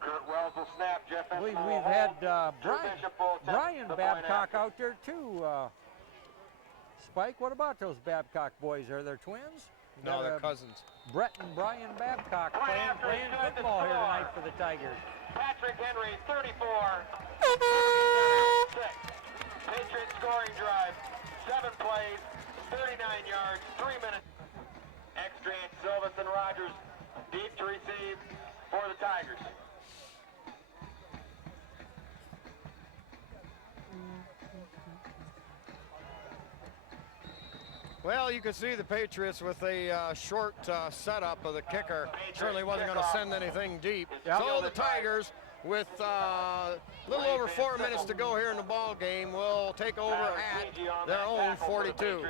Kurt Wells will snap. Jeff I believe Espen we've will had hold. Drew Brian Bishop will attempt the point Babcock after. out there too, Spike, what about those Babcock boys? Are they twins? No, they're Got, cousins. Brett and Brian Babcock Right playing after it's good, the football here score. tonight for the Tigers. Patrick Henry, 34. 6. Patriots scoring drive. 7 plays, 39 yards, 3 minutes. Extra inch, Silvis and Rogers deep to receive for the Tigers. Well, you can see the Patriots with a short setup of the kicker. Certainly wasn't going to send anything deep. Yep. So the Tigers, with a little over 4 minutes to go here in the ball game, will take over at their own 42.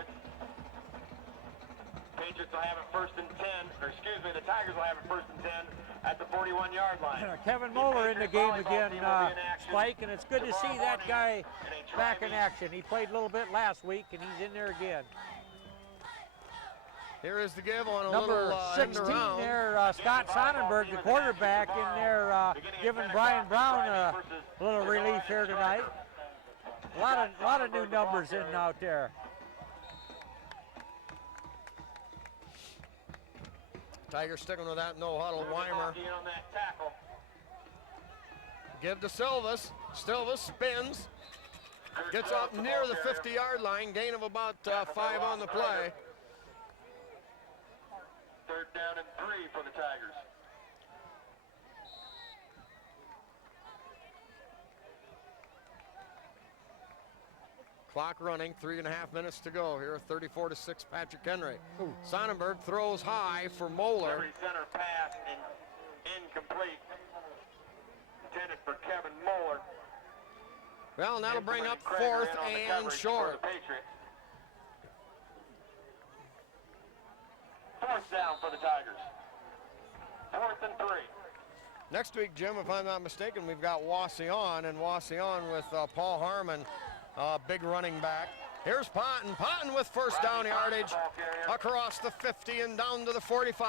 Patriots will have it first and 10, or excuse me, the Tigers will have it first and 10 at the 41-yard line. Kevin Moeller in the game again, Spike, and it's good to see that guy back in action. He played a little bit last week, and he's in there again. Here is the give on a Number little 16 end around. there, Scott Sonnenberg, the quarterback, in there giving Brian Brown a little relief here tonight. A lot of new numbers in out there. Tigers sticking with that no huddle. Weimer On that tackle. give to Silvis. Silvis spins, gets up near the 50-yard line, gain of about 5 on the play. 3rd down and 3 for the Tigers. Clock running, 3.5 minutes to go here. 34-6, Patrick Henry. Sonnenberg throws high for Moeller. Every center pass incomplete. Intended for Kevin Moeller. Well, and that'll bring up Implementing 4th Krager in on the and coverage for short. the Patriots. 4th down for the Tigers. 4th and 3. Next week, Jim, if I'm not mistaken, we've got Wasion, and Wasion with Paul Harmon, big running back. Here's Ponton. Ponton with first down yardage across the 50 and down to the 45.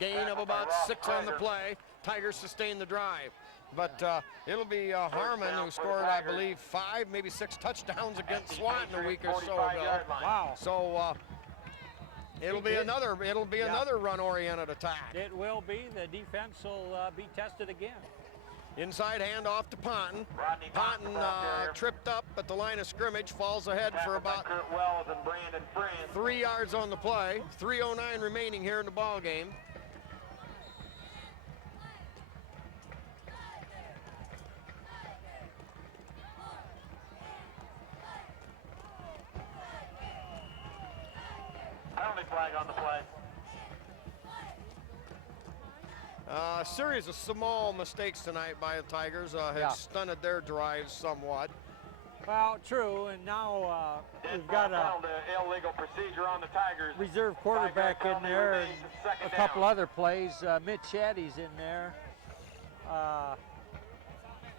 Gain of about 6 on the play. Tigers sustain the drive. But it'll be Harmon who scored, I believe, 5, maybe 6 touchdowns against Swanton a week or so ago. Wow. So it'll be another run-oriented attack. It will be. The defense will be tested again. Inside handoff to Ponton. Rodney Ponton tripped up at the line of scrimmage, falls ahead for about Kurt Wells and Brandon Friend. 3 yards on the play. 3:09 remaining here in the ball game. Penalty flag on the play. A series of small mistakes tonight by the Tigers have stunted their drives somewhat. Well, true, and now we've got a illegal procedure on the Tigers. reserve quarterback in there and a couple other plays. Mitch Shaddy's in there.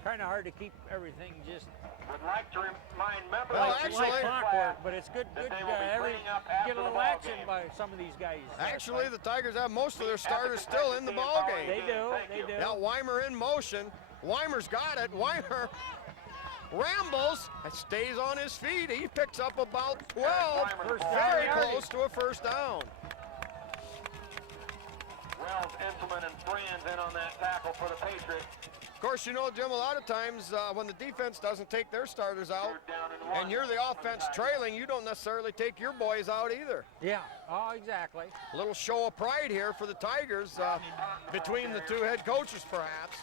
Kind of hard to keep everything just Would like to remind members Well, of the actually- like clockwork, but it's good. that Good. they will be cleaning up Get after a the little ball action game. by some of these guys. Actually, the Tigers have most of their starters still in the ball game. They do. Thank They you. do. Now Weimer in motion. Weimer's got it. Weimer rambles, stays on his feet. He picks up about 12. First down Very yardage. close to a first down. Wells, Inselman, and Friends in on that tackle for the Patriots. Of course, you know, Jim, a lot of times when the defense doesn't take their starters out 3rd down and 1. and you're the offense trailing, you don't necessarily take your boys out either. Yeah. Oh, exactly. A little show of pride here for the Tigers between the two head coaches, perhaps.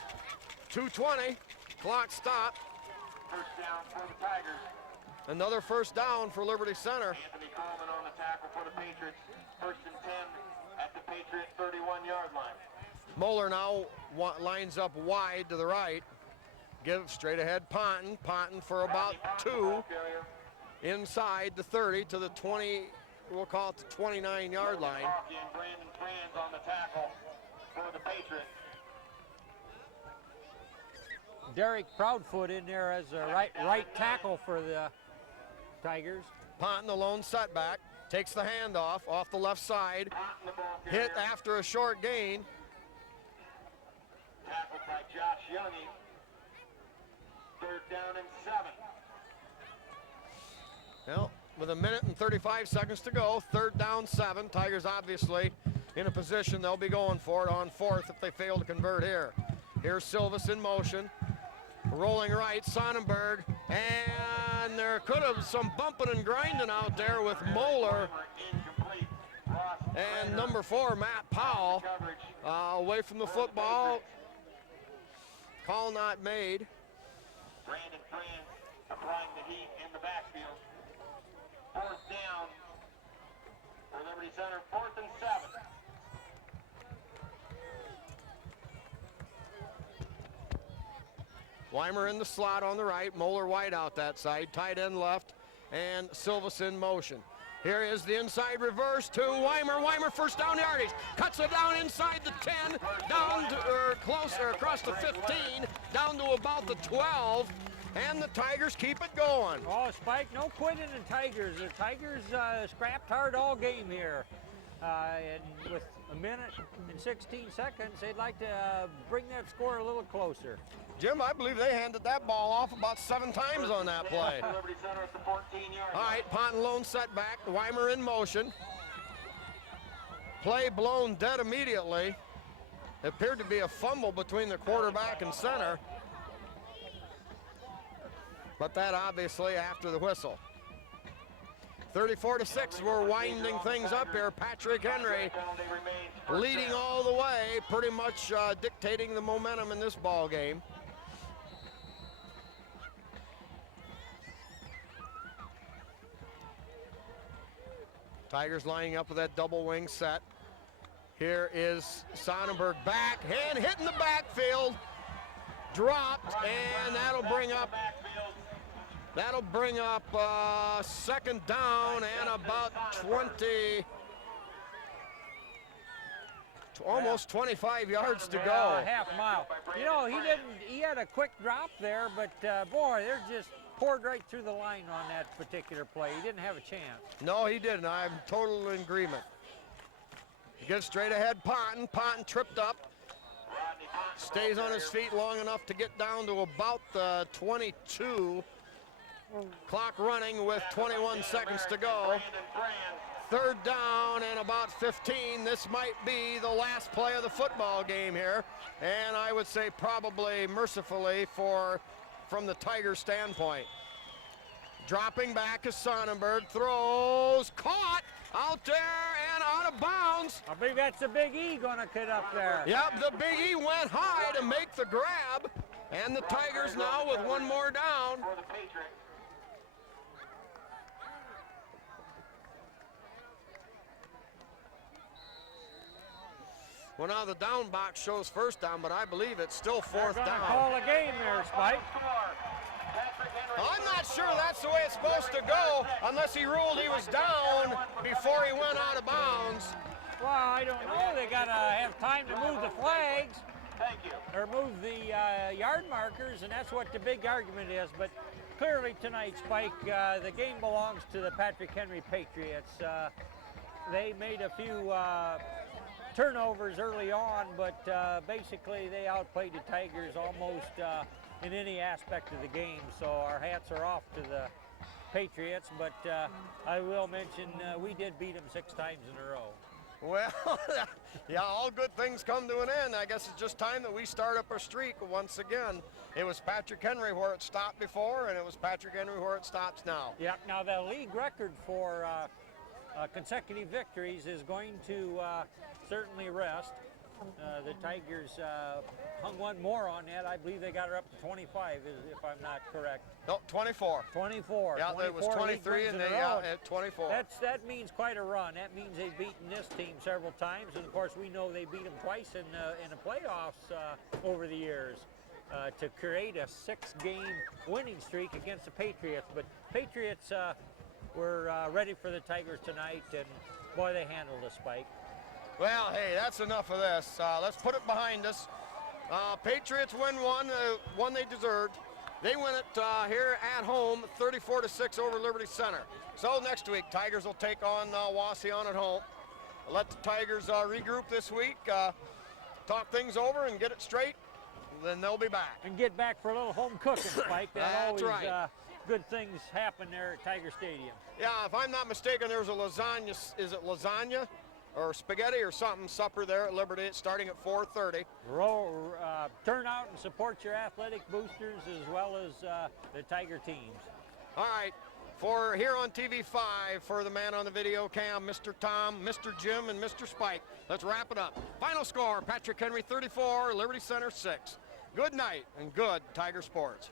2:20, clock stop. First down for the Tigers. Another first down for Liberty Center. Anthony Coleman on the tackle for the Patriots. 1st and 10 at the Patriot 31-yard line. Moeller now lines up wide to the right. Give straight ahead Ponton. Ponton for about 2 inside the 30 to the 20, we'll call it the 29-yard line. Hawkey and Brandon Friends on the tackle for the Patriots. Derek Proudfoot in there as a right tackle for the Tigers. Ponton, the lone setback, takes the handoff off the left side. Ponton, the ball Hit carrier. after a short gain. Tackled by Josh Youngie. 3rd down and 7. Well, with 1:35 seconds to go. 3rd down 7. Tigers obviously in a position they'll be going for it on 4th if they fail to convert here. Here's Silvis in motion. Rolling right, Sonnenberg, and there could have some bumping and grinding out there with Moeller and number 4, Matt Powell, away from the football. Call not made. Brandon Franz applying the heat in the backfield. 4th down for Liberty Center, 4th and 7. Weimer in the slot on the right, Moeller wide out that side, tight end left, and Silvis in motion. Here is the inside reverse to Weimer. Weimer 1st down yardage, cuts it down inside the 10, down to closer across the 15, down to about the 12, and the Tigers keep it going. Oh, Spike, no quitting the Tigers. The Tigers scrapped hard all game here. And with 1:16 seconds, they'd like to bring that score a little closer. Jim, I believe they handed that ball off about 7 times on that play. Liberty Center at the 14-yard All right, Ponton lone setback, Weimer in motion. Play blown dead immediately. It appeared to be a fumble between the quarterback and center. But that obviously after the whistle. 34-6, we're winding things up here. Patrick Henry leading all the way, pretty much dictating the momentum in this ball game. Tigers lining up with that double wing set. Here is Sonnenberg back, hand hitting the backfield, dropped, and that'll bring up 2nd down and about 20, almost 25 yards to go. A half mile. You know, he had a quick drop there, but boy, they're just poured right through the line on that particular play. He didn't have a chance. No, he didn't. I'm total in agreement. He gets straight ahead, Ponton. Ponton tripped up. Stays on his feet long enough to get down to about the 22. Clock running with 21 seconds to go. 3rd down and about 15. This might be the last play of the football game here. And I would say probably mercifully from the Tigers' standpoint. Dropping back is Sonnenberg, throws, caught out there and out of bounds. I believe that's the Big E gonna cut up there. Yep, the Big E went high to make the grab. And the Tigers now with one more down. for the Patriots. Well, now the down box shows 1st down, but I believe it's still 4th They're gonna down. call a game there, Spike. I'm not sure that's the way it's supposed to go unless he ruled he was down before he went out of bounds. Well, I don't know. They gotta have time to move the flags Thank you. or move the yard markers, and that's what the big argument is. But clearly tonight, Spike, the game belongs to the Patrick Henry Patriots. They made a few turnovers early on, but basically they outplayed the Tigers almost in any aspect of the game. So our hats are off to the Patriots, but I will mention we did beat them 6 times in a row. Well, yeah, all good things come to an end. I guess it's just time that we start up our streak once again. It was Patrick Henry where it stopped before, and it was Patrick Henry where it stops now. Yeah, now the league record for consecutive victories is going to certainly rest. The Tigers hung one more on that. I believe they got her up to 25, if I'm not correct. No, 24. 24. Yeah, it was 23 and they at 24. That means quite a run. That means they've beaten this team several times, and of course we know they beat them twice in the playoffs over the years to create a 6-game winning streak against the Patriots. But Patriots were ready for the Tigers tonight, and boy, they handled us, Spike. Well, hey, that's enough of this. Let's put it behind us. Patriots win one they deserved. They win it here at home, 34-6 over Liberty Center. So next week, Tigers will take on Wauseon at home. Let the Tigers regroup this week, talk things over and get it straight, then they'll be back. And get back for a little home cooking, Spike. That That's always right. good things happen there at Tiger Stadium. Yeah, if I'm not mistaken, there's a lasagna, is it lasagna or spaghetti or something, supper there at Liberty. It's starting at 4:30. Turn out and support your athletic boosters as well as the Tiger teams. All right, for here on TV5, for the man on the video cam, Mr. Tom, Mr. Jim, and Mr. Spike, let's wrap it up. Final score, Patrick Henry 34, Liberty Center 6. Good night and good Tiger Sports.